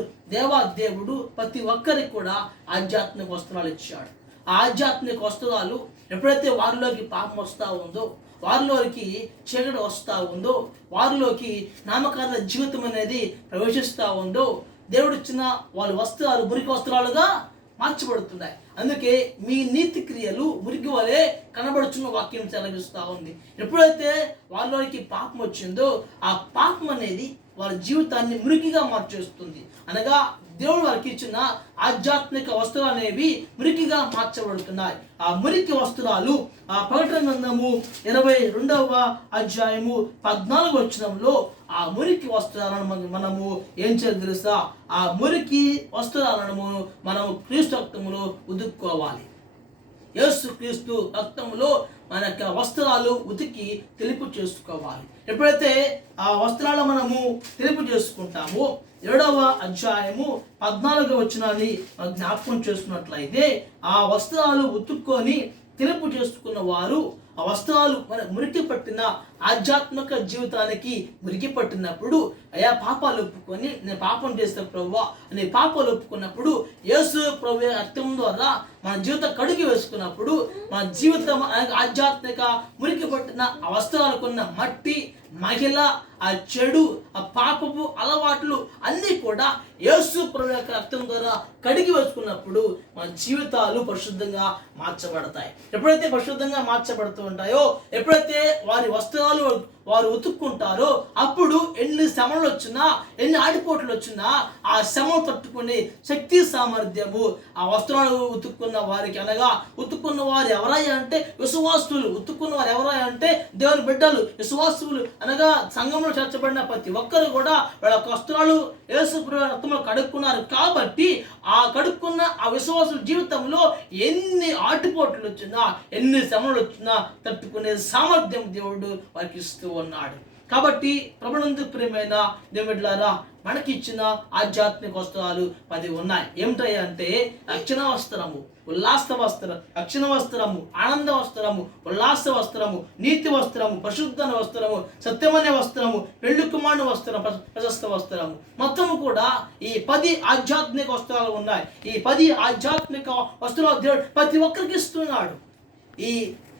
దేవుడు ప్రతి ఒక్కరికి కూడా ఆధ్యాత్మిక వస్త్రాలు ఇచ్చాడు. ఆ ఆధ్యాత్మిక వస్త్రాలు ఎప్పుడైతే వారిలోకి పాపం వస్తూ ఉందో, వారిలోకి చీకటి వస్తూ ఉందో, వారిలోకి నామకార్థ జీవితం అనేది ప్రవేశిస్తూ ఉందో, దేవుడిచ్చిన వాళ్ళ వస్త్రాలు మురికి వస్త్రాలుగా మార్చబడుతున్నాయి. అందుకే మీ నీతి క్రియలు మురికి వలె కనబడుచున్న వాక్యం సెలవిస్తూ ఉంది. ఎప్పుడైతే వాళ్ళకి పాపం వచ్చిందో ఆ పాపం అనేది వాళ్ళ జీవితాన్ని మురికిగా మార్చేస్తుంది. అనగా దేవుడు వారికి ఇచ్చిన ఆధ్యాత్మిక వస్త్రాలు అనేవి మురికిగా మార్చబడుతున్నాయి. ఆ మురికి వస్త్రాలు ఆ ప్రకటన గ్రంథము 22వ అధ్యాయము 14వ వచనంలో ఆ మురికి వస్త్రాలను మనము ఏం చేయాలి తెలుసా? ఆ మురికి వస్త్రాలను మనము క్రీస్తు రక్తములో ఉతుక్కోవాలి. యేసు క్రీస్తు రక్తములో మన యొక్క వస్త్రాలు ఉతికి తెలుపు చేసుకోవాలి. ఎప్పుడైతే ఆ వస్త్రాలు మనము తెలుపు చేసుకుంటామో 7వ అధ్యాయము 14వ వచనాన్ని జ్ఞాపకం చేసుకున్నట్లయితే, ఆ వస్త్రాలు ఉతుక్కొని తెలుపు చేసుకున్న వారు ఆ వస్త్రాలు మన మురికి పట్టిన ఆధ్యాత్మిక జీవితానికి మురికి పట్టినప్పుడు, అయా పాపాలు ఒప్పుకొని నేను పాపం చేస్తే ప్రభువా నీ పాపాలు ఒప్పుకున్నప్పుడు యేసు ప్రభు రక్తం ద్వారా మన జీవితం కడుగు వేసుకున్నప్పుడు మన జీవితం ఆధ్యాత్మిక మురికి పట్టిన ఆ వస్త్రాలకున్న మట్టి, మహిళ, ఆ చెడు, ఆ పాపపు అలవాట్లు అన్నీ కూడా యేసు ప్రభు యొక్క రక్తం ద్వారా కడిగి వేసుకున్నప్పుడు మన జీవితాలు పరిశుద్ధంగా మార్చబడతాయి. ఎప్పుడైతే పరిశుద్ధంగా మార్చబడుతూ ఉంటాయో, ఎప్పుడైతే వారి వస్త్రాలు వారు ఉతుక్కుంటారో అప్పుడు ఎన్ని శ్రమలు వచ్చినా, ఎన్ని ఆడిపోట్లు వచ్చినా ఆ శ్రమను తట్టుకునే శక్తి సామర్థ్యము ఆ వస్త్రాలు ఉతుక్కున్న వారికి, అనగా ఉతుక్కున్న వారు ఎవరయ్యా అంటే విశ్వాసులు. ఉతుక్కున్న వారు ఎవరయ్యా అంటే దేవుని బిడ్డలు, విశ్వాసులు. అనగా సంఘంలో చేర్చబడిన ప్రతి ఒక్కరు కూడా వాళ్ళ వస్త్రాలు యేసు రక్తంలో కడుక్కున్నారు. కాబట్టి ఆ కడుక్కున్న ఆ విశ్వాసుల జీవితంలో ఎన్ని ఆటుపోట్లు వచ్చినా, ఎన్ని శ్రమలు వచ్చినా తట్టుకునే సామర్థ్యం దేవుడు వారికి ఇస్తూ ఉన్నాడు. కాబట్టి ప్రభునందు ప్రియమైన దేవుడిలారా, మనకిచ్చిన ఆధ్యాత్మిక వస్త్రాలు 10 ఉన్నాయి. ఏమిటాయి అంటే రక్షణ వస్త్రము, ఉల్లాస వస్త్రం, రక్షణ వస్త్రము, ఆనంద వస్త్రము, ఉల్లాస వస్త్రము, నీతి వస్త్రము, పరిశుద్ధ వస్త్రము, సత్యమనే వస్త్రము, పెళ్లి కుమారుని వస్త్రం, ప్రశస్త వస్త్రము. మొత్తము కూడా ఈ 10 ఆధ్యాత్మిక వస్త్రాలు ఉన్నాయి. ఈ 10 ఆధ్యాత్మిక వస్త్రాలు దేవుడు ప్రతి ఒక్కరికి ఇస్తున్నాడు. ఈ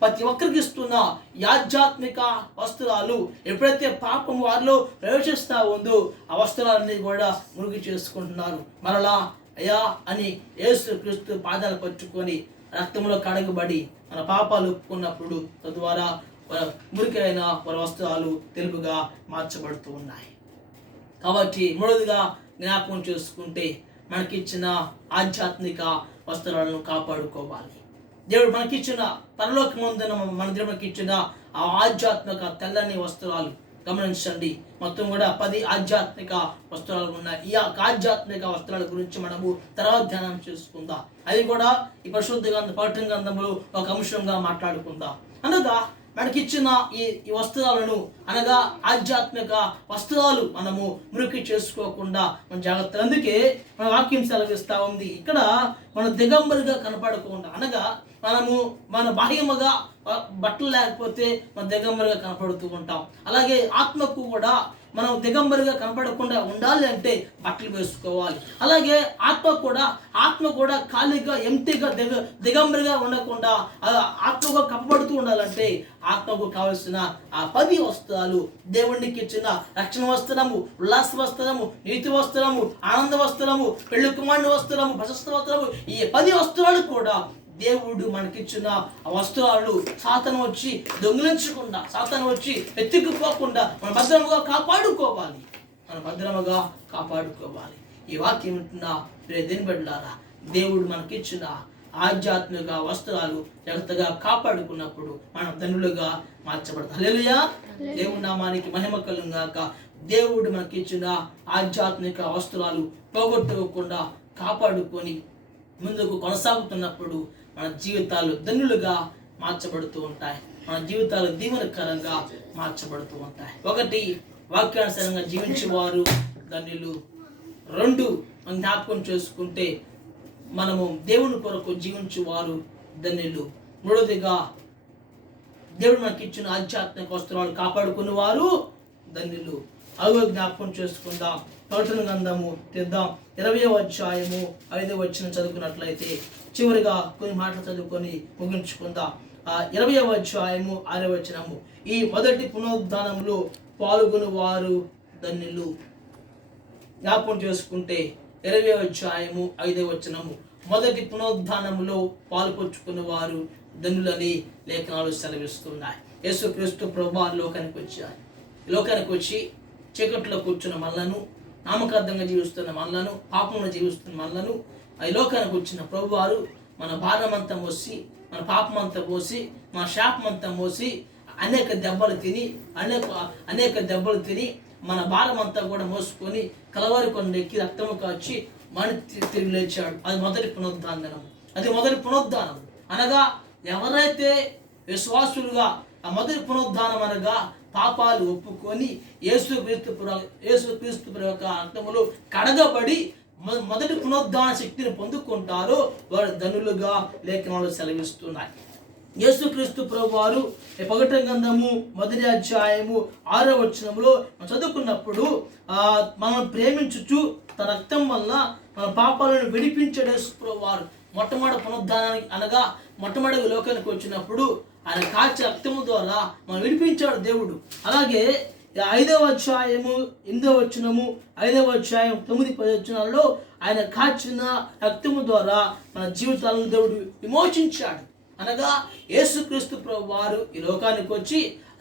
ప్రతి ఒక్కరికి ఇస్తున్న ఈ ఆధ్యాత్మిక వస్త్రాలు ఎప్పుడైతే పాపం వారిలో ప్రవేశిస్తూ ఉందో ఆ వస్త్రాలన్నీ కూడా మురిగి చేసుకుంటున్నారు. మరలా అయ్యా అని యేసు క్రీస్తు పాదాలు పట్టుకొని రక్తంలో కడగబడి మన పాపాలు ఒప్పుకున్నప్పుడు తద్వారా మురికైన వారి వస్త్రాలు తెలుపుగా మార్చబడుతూ ఉన్నాయి. కాబట్టి మూడవదిగా జ్ఞాపకం చేసుకుంటే మనకిచ్చిన ఆధ్యాత్మిక వస్త్రాలను కాపాడుకోవాలి. దేవుడు మనకిచ్చిన పరలోకమందున మన దేవుడు మనకిచ్చిన ఆ ఆధ్యాత్మిక తెల్లని వస్త్రాలు గమనించండి. మొత్తం కూడా 10 ఆధ్యాత్మిక వస్త్రాలు ఉన్నాయి. ఈ ఆధ్యాత్మిక వస్త్రాల గురించి మనము తర్వాత ధ్యానం చేసుకుందాం. అవి కూడా ఈ పరిశుద్ధ గ్రంథం, పవిత్ర గ్రంథంలో ఒక అంశంగా మాట్లాడుకుందాం. అనగా మనకిచ్చిన ఈ వస్త్రాలను అనగా ఆధ్యాత్మిక వస్త్రాలు మనము మురికి చేసుకోకుండా మన జాగ్రత్త. అందుకే మన వాక్యం సెలవిస్తూ ఉంది, ఇక్కడ మనం దిగంబరిగా కనపడకుండా అనగా మనము మన బాహ్యముగా బట్టలు లేకపోతే మన దిగంబరిగా కనపడుతూ ఉంటాం. అలాగే ఆత్మకు కూడా మనం దిగంబరిగా కనపడకుండా ఉండాలి అంటే బట్టలు వేసుకోవాలి. అలాగే ఆత్మ కూడా ఖాళీగా ఎంటీగా దిగంబరిగా ఉండకుండా ఆత్మగా కప్పబడుతూ ఉండాలంటే ఆత్మకు కావలసిన ఆ 10 వస్త్రాలు దేవునికి ఇచ్చిన రక్షణ వస్త్రము, ఉల్లాస వస్త్రము, నీతి వస్త్రము, ఆనంద వస్త్రము, పెళ్లి కుమారుని వస్త్రము, ప్రశస్త వస్త్రము, ఈ 10 వస్త్రాలు కూడా దేవుడు మనకిచ్చిన వస్త్రాలు సాతాను వచ్చి దొంగిలించకుండా, సాతాను వచ్చి ఎత్తుకుపోకుండా మనం భద్రముగా కాపాడుకోవాలి. ఈ వాక్యం వింటున్నా దేని బిడ్డలారా, దేవుడు మనకిచ్చిన ఆధ్యాత్మిక వస్త్రాలు జాగ్రత్తగా కాపాడుకున్నప్పుడు మనం ధనులుగా మార్చబడతాం. హల్లెలూయా. దేవుని నామానికి మహిమ కలుగును గాక. దేవుడు మనకిచ్చిన ఆధ్యాత్మిక వస్త్రాలు పోగొట్టుకోకుండా కాపాడుకొని ముందుకు కొనసాగుతున్నప్పుడు మన జీవితాలు ధన్యులుగా మార్చబడుతూ ఉంటాయి. మన జీవితాలు దీవెనకరంగా మార్చబడుతూ ఉంటాయి. 1 వాక్యానుసారంగా జీవించేవారు ధన్యులు. 2 మనం జ్ఞాపకం చేసుకుంటే మనము దేవుని కొరకు జీవించేవారు ధన్యులు. 3వదిగా దేవుడు మనకి ఇచ్చిన ఆధ్యాత్మిక వస్త్రాలు కాపాడుకునే వారు ధన్యులు. అవి జ్ఞాపకం చేసుకుందాం. ప్రకటన గ్రంథము తెద్దాం. 20వ అధ్యాయము 5వ వచనం చదువుకున్నట్లయితే చివరిగా కొన్ని మాటలు చదువుకొని ముగించుకుందాం. 20వ అధ్యాయము 6వ వచనము, ఈ మొదటి పునరుద్ధానంలో పాల్గొని వారు ధన్యులు. జ్ఞాపకం చేసుకుంటే 20వ అధ్యాయము 5వ వచనము, మొదటి పునరుద్ధానములో పాల్పంచుకున్న వారు ధన్యులని లేఖనాలు సెలవిస్తున్నాయి. యేసుక్రీస్తు ప్రభువు లోకానికి వచ్చి చీకట్లో కూర్చున్న మనలను, నామకార్థంగా జీవిస్తున్న మనలను, పాపంలో జీవిస్తున్న మనలను ఈ లోకానికి వచ్చిన ప్రభువారు మన భారమంతా మోసి, మన పాపమంతా మోసి, మన శాపమంతా మోసి అనేక దెబ్బలు తిని మన భారమంతా కూడా మోసుకొని కలవారి కొండెక్కి రక్తము కాచి మన తిరిగి లేచాడు. అది మొదటి పునరుద్ధానం. అనగా ఎవరైతే విశ్వాసులుగా ఆ మొదటి పునరుద్ధానం అనగా పాపాలు ఒప్పుకొని యేసుక్రీస్తు యొక్క రక్తములో కడగబడి మొదటి పునరుద్ధాన శక్తిని పొందుకుంటారో వారు ధనులుగా లేఖనాలు సెలవిస్తున్నాయి. యేసుక్రీస్తు ప్రభువారు ప్రకటన గ్రంథము 1వ అధ్యాయము 6వ వచనంలో చదువుకున్నప్పుడు మనం ప్రేమించుచు తన రక్తం వల్ల మన పాపాలను విడిపించాడు యేసు ప్రభువారు. మొట్టమొదటి పునరుద్ధానానికి అనగా మొట్టమొదటి లోకానికి వచ్చినప్పుడు ఆయన కాచి రక్తము ద్వారా మనం విడిపించాడు దేవుడు. అలాగే 5వ అధ్యాయము 8వ వచనము, 5వ అధ్యాయం 9-10 వచనాల్లో ఆయన కాచిన రక్తము ద్వారా మన జీవితాలను దేవుడు విమోచించాడు. అనగా యేసుక్రీస్తు ప్రభువారు ఈ లోకానికి వచ్చి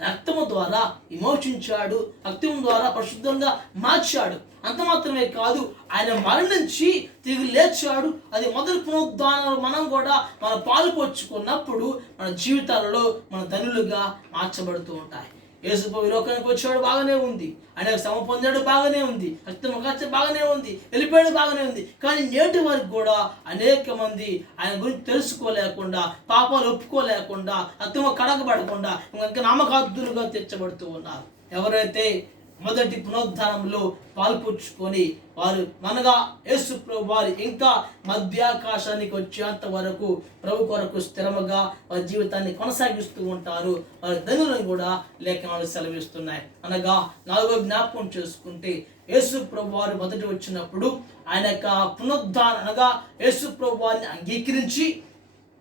రక్తము ద్వారా విమోచించాడు, రక్తము ద్వారా పరిశుద్ధంగా మార్చాడు. అంత మాత్రమే కాదు, ఆయన మరణించి తిరిగి లేచాడు. అది మొదటి పునరుద్ధానంలో మనం కూడా మన పాలు పంచుకున్నప్పుడు మన జీవితాలలో మన ధనులుగా మార్చబడుతూ ఉంటాయి. యేసు ప్రభు లోకానికి వచ్చాడు, బాగానే ఉంది. ఆయన శ్రమ పొందాడు, బాగానే ఉంది. రక్తం కాచి బాగానే ఉంది. వెళ్ళిపోయాడు, బాగానే ఉంది. కానీ నేటి వరకు కూడా అనేక మంది ఆయన గురించి తెలుసుకోలేకుండా, పాపాలు ఒప్పుకోలేకుండా, రక్తము కడగబడకుండా ఇంకా నామకార్థులుగా తెచ్చబడుతూ ఉన్నారు. ఎవరైతే మొదటి పునరుద్ధానంలో పాల్పంచుకొని వారు అనగా యేసు ప్రభు వారు ఇంకా మధ్యాకాశానికి వచ్చేంత వరకు ప్రభు కొరకు స్థిరముగా వారి జీవితాన్ని కొనసాగిస్తూ ఉంటారు. వారి ధనులను కూడా లేఖనాలు సెలవిస్తున్నాయి. అనగా 4వ జ్ఞాపకం చేసుకుంటే యేసు ప్రభు వారు మొదటి వచ్చినప్పుడు ఆయన యొక్క పునరుద్ధానం అనగా యేసు ప్రభు వారిని అంగీకరించి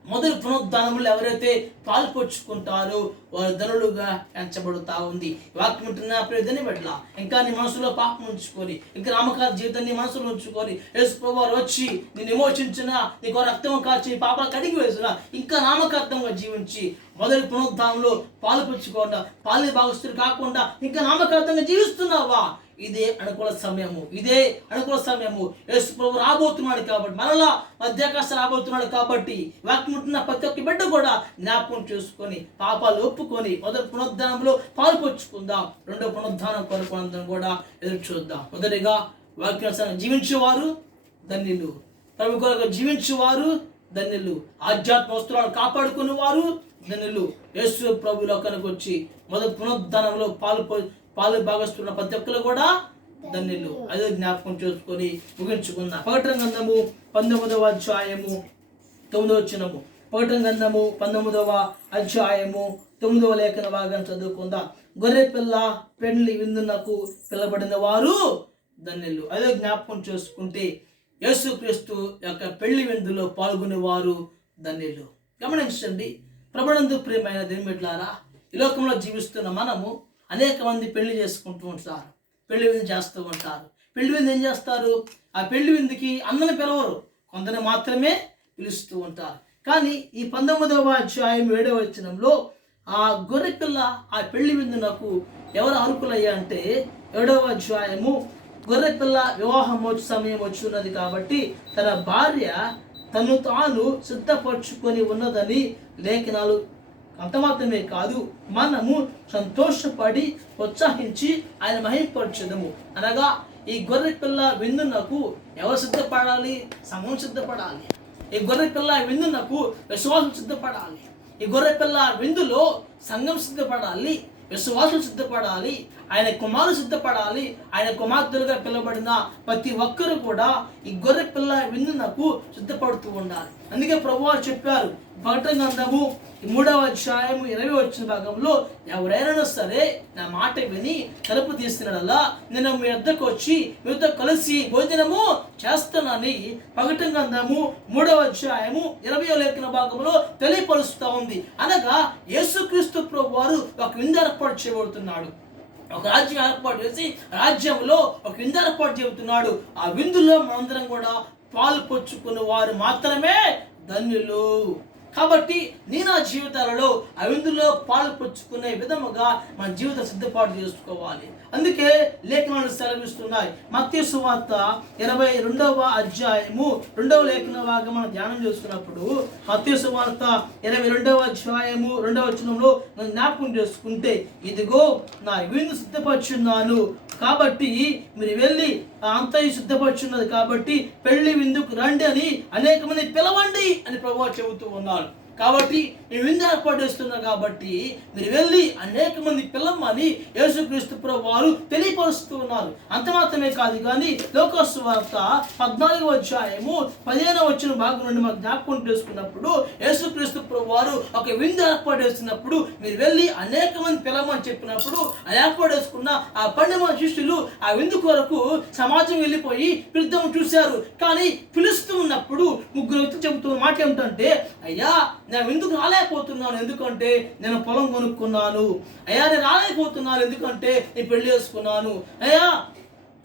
మొదటి పునరుద్ధానంలో ఎవరైతే పాల్పంచుకుంటారో వారు ధనులుగా ఎంచబడుతూ ఉంది. వాక్యం ఉంటున్న ప్రియదని పెట్టలా ఇంకా నీ మనసులో పాపం ఉంచుకొని ఇంకా నామకాల జీవితాన్ని మనసులో ఉంచుకొని యేసు ప్రభు వారు వచ్చి నేను విమోచించిన నీకు రక్తం కాచి పాపాలు కడిగి వేసిన ఇంకా నామకార్థంగా జీవించి మొదటి పునరుద్ధానంలో పాల్పంచుకోకుండా పాలి భాగస్తులు కాకుండా ఇంకా నామకార్థంగా జీవిస్తున్నావా? ఇదే అనుకూల సమయము, ఇదే అనుకూల సమయము. యేసు ప్రభు రాబోతున్నాడు కాబట్టి, మరలా మధ్యాకాశం రాబోతున్నాడు కాబట్టి వాక్యం ఉంటున్న ప్రతి ఒక్క బిడ్డ కూడా జ్ఞాపకం చేసుకొని పాపాలు ఒప్పుకొని మొదటి పునరుద్ధానంలో పాల్పంచుకుందాం. రెండో పునరుద్ధానం కొరకు అందరం కూడా ఎదురు చూద్దాం. మొదటిగా వాక్యానుసారం జీవించేవారు ధన్యులు, ప్రభు కొరకు జీవించేవారు ధన్యులు, ఆధ్యాత్మ వస్త్రాలు కాపాడుకునే వారు ధన్యులు. యేసు ప్రభు లోకానికి వచ్చి మొదటి పునరుద్ధానంలో పాలు భాగస్తున్న ప్రతి ఒక్కరు కూడా ధన్యులు. అదే జ్ఞాపకం చేసుకొని ముగించుకుందాం. ప్రకటన గ్రంథము 19వ అధ్యాయము 9వ వచనము. ప్రకటన గ్రంథము 19వ అధ్యాయము 9వ లేఖన భాగం చదువుకుందాం. గొర్రె పిల్ల పెండ్లి విందునకు పిలబడిన వారు ధన్యులు. అదే జ్ఞాపకం చేసుకుంటే యేసుక్రీస్తు యొక్క పెళ్లి విందులో పాల్గొనేవారు ధన్యులు. గమనించండి, ప్రభునందు ప్రియమైన దేవుని బిడ్డలారా, ఈ లోకంలో జీవిస్తున్న మనము అనేక మంది పెళ్లి చేసుకుంటూ ఉంటారు, పెళ్లి విందు చేస్తూ ఉంటారు. పెళ్లి విందు ఏం చేస్తారు? ఆ పెళ్లి విందుకి అందరిని పిలవరు, కొందరిని మాత్రమే పిలుస్తూ ఉంటారు. కానీ ఈ 19వ అధ్యాయం 7వ వచనంలో ఆ గొర్రె పిల్ల ఆ పెళ్లి విందునకు ఎవరు అర్హులయ్యా అంటే 7వ అధ్యాయము గొర్రె పిల్ల వివాహం సమయం వచ్చున్నది కాబట్టి తన భార్య తను తాను సిద్ధపరచుకొని ఉన్నదని లేఖనాలు. అంత మాత్రమే కాదు, మనము సంతోషపడి ఉత్సాహించి ఆయన మహిమపరచదము. అనగా ఈ గొర్రె పిల్ల విందునకు ఎవరు సిద్ధపడాలి? సంఘం సిద్ధపడాలి. ఈ గొర్రె పిల్ల విందునకు విశ్వాసం సిద్ధపడాలి. ఈ గొర్రె పిల్ల విందులో సంఘం సిద్ధపడాలి, విశ్వాసం సిద్ధపడాలి, ఆయన కుమారులు సిద్ధపడాలి. ఆయన కుమార్తెలుగా పిలువబడిన ప్రతి ఒక్కరు కూడా ఈ గొర్రె పిల్ల విందునకు సిద్ధపడుతూ ఉండాలి. అందుకే ప్రభువారు చెప్పారు ప్రకటన గ్రంథము 3వ అధ్యాయము 20వ వచన భాగంలో, ఎవరైనా సరే నా మాట విని తలుపు తీసినలా నేను మీ వద్దకు వచ్చి మీతో కలిసి భోజనము చేస్తానని ప్రకటన గ్రంథము 3వ అధ్యాయము 20వ లేఖన భాగంలో తెలియపరుస్తూ ఉంది. అనగా యేసుక్రీస్తు ప్రభువారు ఒక విందు ఏర్పాటు చేయబడుతున్నాడు, ఒక రాజ్యం ఏర్పాటు చేసి రాజ్యంలో ఒక విందు ఏర్పాటు చెబుతున్నాడు. ఆ విందులో మనందరం కూడా పాలు పంచుకున్న వారు మాత్రమే ధన్యులు. కాబట్టి నా జీవితాలలో ఆ విందులో పాలు పంచుకునే విధముగా మన జీవితం సిద్ధపాటు చేసుకోవాలి. అందుకే లేఖనాలు సెలవిస్తున్నాయి. మత్తయి సువార్త 22వ అధ్యాయము 2వ లేఖన భాగం మనం ధ్యానం చేసుకున్నప్పుడు మత్తయి సువార్త 22వ అధ్యాయము 2వ వచనంలో జ్ఞాపకం చేసుకుంటే, ఇదిగో నా విందు సిద్ధపరుచున్నాను కాబట్టి మీరు వెళ్ళి అంతయు సిద్ధపరుచున్నది కాబట్టి పెళ్లి విందుకు రండి అని అనేక మంది పిలవండి అని ప్రభువు చెబుతూ ఉన్నారు. కాబట్టి మేము విందు ఏర్పాటు చేస్తున్నాం కాబట్టి మీరు వెళ్ళి అనేక మంది పిల్లమ్మని యేసుక్రీస్తు ప్రభువారు తెలియపరుస్తూ ఉన్నారు. అంత మాత్రమే కాదు, కానీ లోకాసు వార్త 14వ అధ్యాయము 15వ వచనం భాగం నుండి మాకు జ్ఞాపకం చేసుకున్నప్పుడు యేసుక్రీస్తు ప్రభువారు ఒక విందు ఏర్పాటు చేస్తున్నప్పుడు మీరు వెళ్ళి అనేక మంది పిల్లమ్మని చెప్పినప్పుడు అది ఏర్పాటు చేసుకున్న ఆ 12 మంది శిష్యులు ఆ విందు కొరకు సమాజం వెళ్ళిపోయి పిలుద్దాం చూశారు. కానీ పిలుస్తూ ఉన్నప్పుడు ముగ్గురు వ్యక్తులు చెబుతున్న మాట ఏమిటంటే, అయ్యా నేను ఎందుకు రాలేకపోతున్నాను, ఎందుకంటే నేను పొలం కొనుక్కున్నాను. అయ్యా నేను రాలేకపోతున్నాను, ఎందుకంటే నేను పెళ్లి చేసుకున్నాను. అయ్యా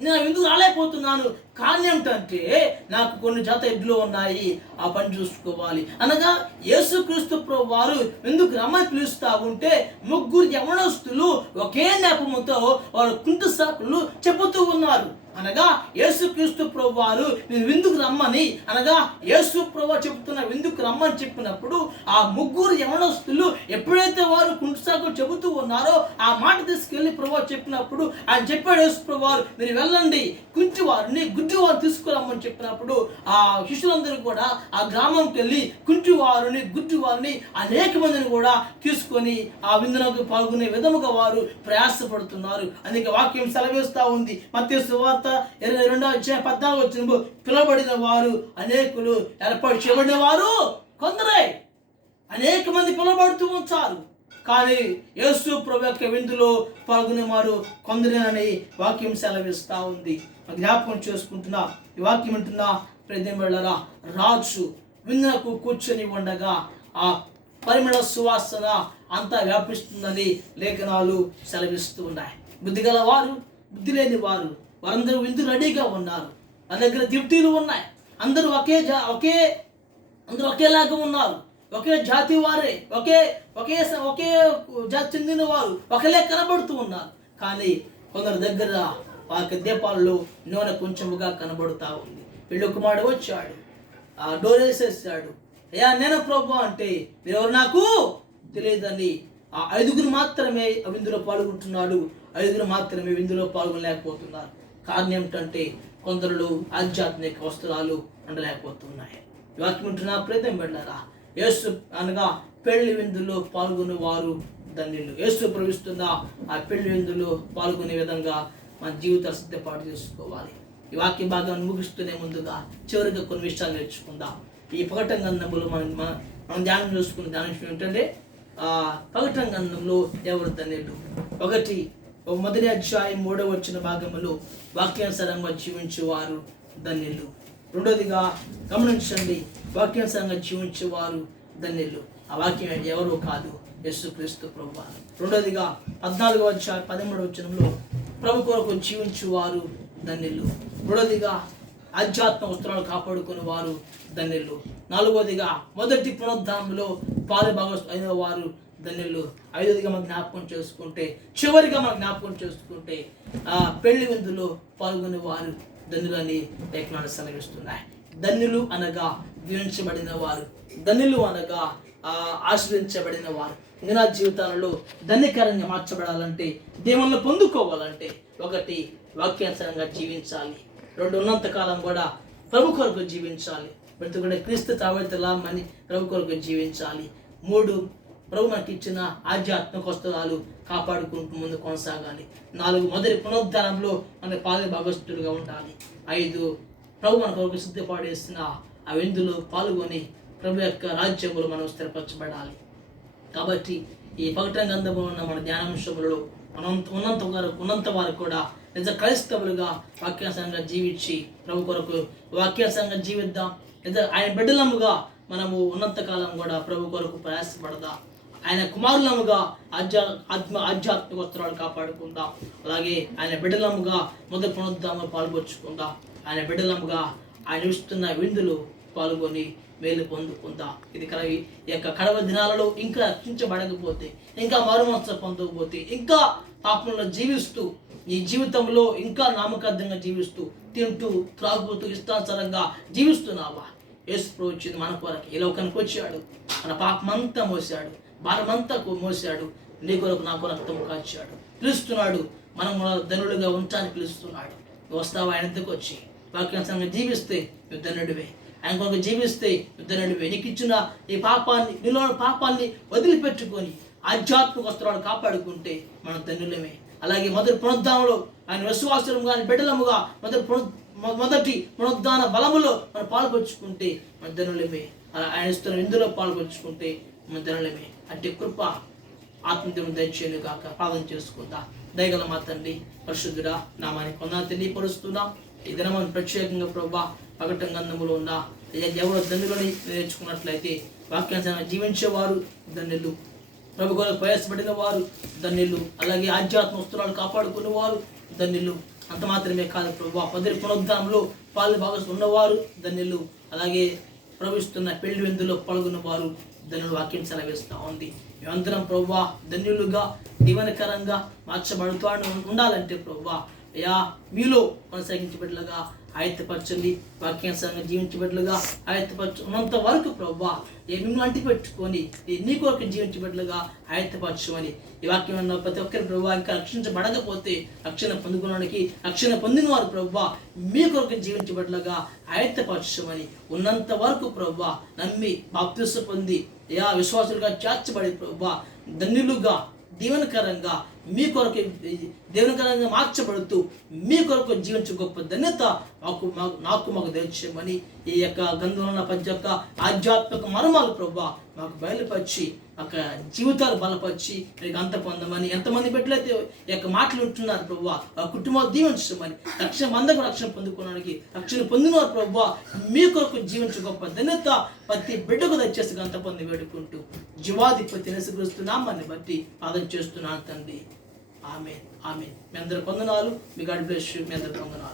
నేను ఎందుకు రాలేకపోతున్నాను, కానీ ఏమిటంటే నాకు కొన్ని జత ఎడ్లు ఉన్నాయి, ఆ పని చూసుకోవాలి. అనగా యేసుక్రీస్తు ప్రభువారు ఎందుకు రమ్మని పిలుస్తా ఉంటే ముగ్గురు యవనస్తులు ఒకే నేపముతో వారు కుంటు సాకులు చెబుతూ ఉన్నారు. అనగా యేసుక్రీస్తు ప్రభువారు మీరు విందుకు రమ్మని, అనగా యేసు ప్రభువు చెబుతున్న విందుకు రమ్మని చెప్పినప్పుడు ఆ ముగ్గురు యవనస్తులు ఎప్పుడైతే వారు కుంటుసాకులు చెబుతూ ఉన్నారో ఆ మాట తీసుకెళ్లి ప్రభువు చెప్పినప్పుడు ఆయన చెప్పాడు యేసు ప్రభువారు, మీరు వెళ్ళండి, కుంటి వారిని గుడ్డివారు తీసుకురమ్మని చెప్పినప్పుడు ఆ శిష్యులందరూ కూడా ఆ గ్రామంకి వెళ్ళి కుంటివారిని గుడ్డివారిని అనేక మందిని కూడా తీసుకొని ఆ విందునకు పాల్గొనే విధముగా వారు ప్రయాసపడుతున్నారు. అందుకే వాక్యం సెలవిస్తూ ఉంది. మత్తయి సువార్త 22:14 పిలవబడిన వారు అనేకులు, ఏర్పాటు చేయబడిన వారు కొందరే. అనేక మంది పిలవబడుతూ ఉంటారు, కానీ యేసు ప్రభు యొక్క విందులో పాల్గొనే వారు కొందరేనని వాక్యం సెలవిస్తూ ఉంది. జ్ఞాపకం చేసుకుంటున్నా, ఈ వాక్యం వింటున్నా ప్రియమైనవారా, రాజు విందునకు కూర్చొని ఉండగా ఆ పరిమళ సువాసన అంతా వ్యాపిస్తుందని లేఖనాలు సెలవిస్తూ ఉన్నాయి. బుద్ధి గల వారు, బుద్ధి లేని వారు, వారందరూ విందు రెడీగా ఉన్నారు. వాళ్ళ దగ్గర దిప్టీలు ఉన్నాయి. అందరూ అందరూ ఒకేలాగా ఉన్నారు. ఒకే జాతి వారే, ఒకే జాతి చెందిన వారు ఒకలే కనబడుతూ ఉన్నారు. కానీ కొందరు దగ్గర వారి దీపాలలో నూనె కొంచెముగా కనబడుతూ ఉంది. పెళ్ళి కుమారుడు వచ్చాడు, ఆ డోర్ వేసేసాడు. అయ్యా నేను ప్రభు అంటే మీరెవరు నాకు తెలియదని ఆ 5 మాత్రమే విందులో పాల్గొంటున్నాడు. 5 మాత్రమే విందులో పాల్గొనలేకపోతున్నారు. కారణం ఏమిటంటే కొందరు ఆధ్యాత్మిక వస్త్రాలు ఉండలేకపోతున్నాయి. వాక్యం ఉంటున్నా ప్రయత్నం పెట్టారా, యేసు అనగా పెళ్లి విందులో పాల్గొనే వారు ధన్యులు. యేసు ప్రవేశిస్తున్న ఆ పెళ్లి విందులో పాల్గొనే విధంగా మన జీవితాలు సిద్ధపాటు చేసుకోవాలి. ఈ వాక్య భాగాన్ని ముగిస్తూనే ముందుగా చివరిగా కొన్ని విషయాలు నేర్చుకుందాం. ఈ ప్రకటన గ్రంథంలో మనం ధ్యానం చేసుకున్న ధ్యానం ఏంటంటే ప్రకటన గ్రంథంలో ఎవరు ధన్యులు. 1 అధ్యాయం 3వ భాగంలో వాక్యానుసారంగా జీవించేవారు ధన్యులు. రెండోదిగా గమనించండి, వాక్యానుసారంగా జీవించేవారు ధన్యులు. ఆ వాక్యం ఎవరో కాదు, యేసుక్రీస్తు ప్రభువు. రెండోదిగా 14వ అధ్యాయం 13వ ప్రభు కొరకు జీవించేవారు ధన్యులు. మూడోదిగా ఆధ్యాత్మిక వస్త్రాలు కాపాడుకునే వారు ధన్యులు. నాలుగోదిగా మొదటి పునరుద్ధానంలో పాలుభాగస్తులు అయిన వారు ధన్యులు. ఐదోదిగా మనం జ్ఞాపకం చేసుకుంటే, చివరిగా మనం జ్ఞాపకం చేసుకుంటే ఆ పెళ్లి విందులో పాల్గొనే వారు ధన్యులు అని లేఖనాలు సెలవిస్తున్నాయి. ధన్యులు అనగా దీవించబడిన వారు, ధన్యులు అనగా ఆశ్రయించబడిన వారు. నా జీవితాలలో ధన్యకరంగా మార్చబడాలంటే, దేవుళ్ళను పొందుకోవాలంటే 1 వాక్యానుసారంగా జీవించాలి. 2 ఉన్నంతకాలం కూడా ప్రభు కొరకు జీవించాలి. బ్రతుకునే క్రీస్తు తావెతలామని ప్రభు కొరకు జీవించాలి. 3 ప్రభు మనకి ఇచ్చిన ఆధ్యాత్మిక వస్త్రాలు కాపాడుకుంటూ ముందు కొనసాగాలి. 4 మొదటి పునరుద్ధానంలో మన పాలుభాగస్తులుగా ఉండాలి. 5 ప్రభు మన కొరకు సిద్ధపాడేసిన ఆ విందులో పాల్గొని ప్రభు యొక్క రాజ్యములు మనం స్థిరపరచబడాలి. కాబట్టి ఈ ప్రకటన గ్రంథంలో ఉన్న మన ధ్యానాంశములలో ఉన్నంత వారు కూడా నిజ క్రైస్తవులుగా వాక్యానుసారంగా జీవించి ప్రభు కొరకు వాక్యానుసారంగా జీవిద్దాం. నిజ ఆయన బిడ్డలముగా మనము ఉన్నంతకాలం కూడా ప్రభు కొరకు ప్రయాసపడదాం. ఆయన కుమారులముగా ఆధ్యాత్మిక వస్త్రాలు కాపాడుకుందాం. అలాగే ఆయన బిడ్డలముగా మొదటి పునరుద్ధానంలో పాల్గొచ్చుకుందాం. ఆయన బిడ్డలముగా ఆయన ఇస్తున్న విందులు పాల్గొని మేలు పొందుకుందాం. ఈ యొక్క కడవ దినాలలో ఇంకా రక్షించబడకపోతే, ఇంకా మారుమనస్సు పొందకపోతే, ఇంకా పాపంలో జీవిస్తూ ఈ జీవితంలో ఇంకా నామకార్థంగా జీవిస్తూ తింటూ త్రాగుతూ ఇష్టానుసారంగా జీవిస్తున్నావా? యేసు ప్రభు వచ్చింది మన కొరకు, ఈ లోకానికి వచ్చాడు, మన పాపమంతా మోసాడు, భారమంతా మోసాడు, నీ కొరకు నా కొరకు రక్తము కాచాడు. పిలుస్తున్నాడు, మనం ధనుడుగా ఉంచాలని పిలుస్తున్నాడు. నువ్వు వస్తావా ఆయన దగ్గరకు వచ్చి? వాక్యానుసారంగా జీవిస్తే నువ్వు ధనుడివే. ఆయన కొరకు జీవిస్తే నువ్వు ధనుడివే. నీకు ఇచ్చిన ఈ పాపాన్ని, నీలో పాపాన్ని వదిలిపెట్టుకొని ఆధ్యాత్మిక వస్త్రాలు కాపాడుకుంటే మనం ధన్యులమే. అలాగే మొదటి పునరుద్ధానంలో ఆయన విశ్వాసముగా ఆయన బిడ్డలముగా మొదటి పునరుద్ధాన బలములో మనం పాల్పంచుకుంటే మన ధనులమే. ఆయన ఇస్తున్న విందులో పాల్పంచుకుంటే మన ధనులమే. అంటే కృప ఆత్మదేవుని దయచేయను గాక. ప్రార్థన చేసుకుందాం. దయగల మా తండ్రి, పరిశుద్ధుడా, నామానికి వందనాలు తెలియపరుస్తున్నాం. ఈ దినమని ప్రత్యేకంగా ప్రభా ప్రకటన గ్రంథములో ఉన్న ఎవరు ధన్యులని నేర్చుకున్నట్లయితే వాక్యానుసారంగా జీవించేవారు ధన్యులు, ప్రభు కొరకు ప్రయాసపడిన వారు ధన్యులు, అలాగే ఆధ్యాత్మిక వస్త్రాలు కాపాడుకునే వారు ధన్యులు. అంత మాత్రమే కాదు ప్రభు, మొదటి పునరుద్ధానంలో పాలుభాగస్తులు ఉన్నవారు ధన్యులు, అలాగే ప్రవేశిస్తున్న పెళ్లి విందులో పాల్గొన్న వారు ధన్యులు. వాక్యం సెలవిస్తూ ఉంది. మేమందరం ప్రభు ధన్యులుగా దీవెనకరంగా మార్చబడుతూ ఉండాలంటే ప్రభు అయ్యా మీలో కొనసాగించబడినగా ఆయత్తపరచండి. వాక్యానుసారంగా జీవించబడ్లుగా ఉన్నంత వరకు ప్రభా మిమ్మల్ని అంటిపెట్టుకొని నీ కొరకు జీవించబడ్లుగా ఆయత్తపరచమని ఈ వాక్యం ఉన్న ప్రతి ఒక్కరి ప్రభా ఇంకా రక్షించబడకపోతే రక్షణ పొందుకోవడానికి రక్షణ పొందిన వారు ప్రభా మీ కొరకు జీవించబడ్లుగా ఆయత్తపరచమని ఉన్నంత వరకు ప్రభా నమ్మి బాప్తిస్మ పొంది విశ్వాసులుగా చేర్చబడి ప్రభా ధన్యులుగా దీవెనకరంగా మీ కొరకు దేవునికరంగా మార్చబడుతూ మీ కొరకు జీవించే గొప్ప ధన్యత మాకు దయచేయమని ఈ యొక్క గంధంలో ప్రతి ఒక్క ఆధ్యాత్మిక మర్మాలు ప్రభా మాకు బయలుపరిచి ఒక జీవితాలు బలపరిచి మీకు అంత పొందమని ఎంతమంది బిడ్డలైతే ఈ యొక్క మాటలు ఉంటున్నారు ప్రభా ఆ కుటుంబాలు దీవించమని రక్షణ పొందుకోవడానికి రక్షణ పొందినవారు ప్రభా మీ కొరకు జీవించే గొప్ప ధన్యత ప్రతి బిడ్డకు దయచేసి అంత పొంది వేడుకుంటూ జీవాధిపతి యేసుక్రీస్తునామాన్ని బట్టి ప్రార్థన చేస్తున్నాను తండ్రి. ఆమేన్. మీ అందరి వందనాలు. మీ గాడ్ బ్లెస్ యు. మీ అందరి వందనాలు.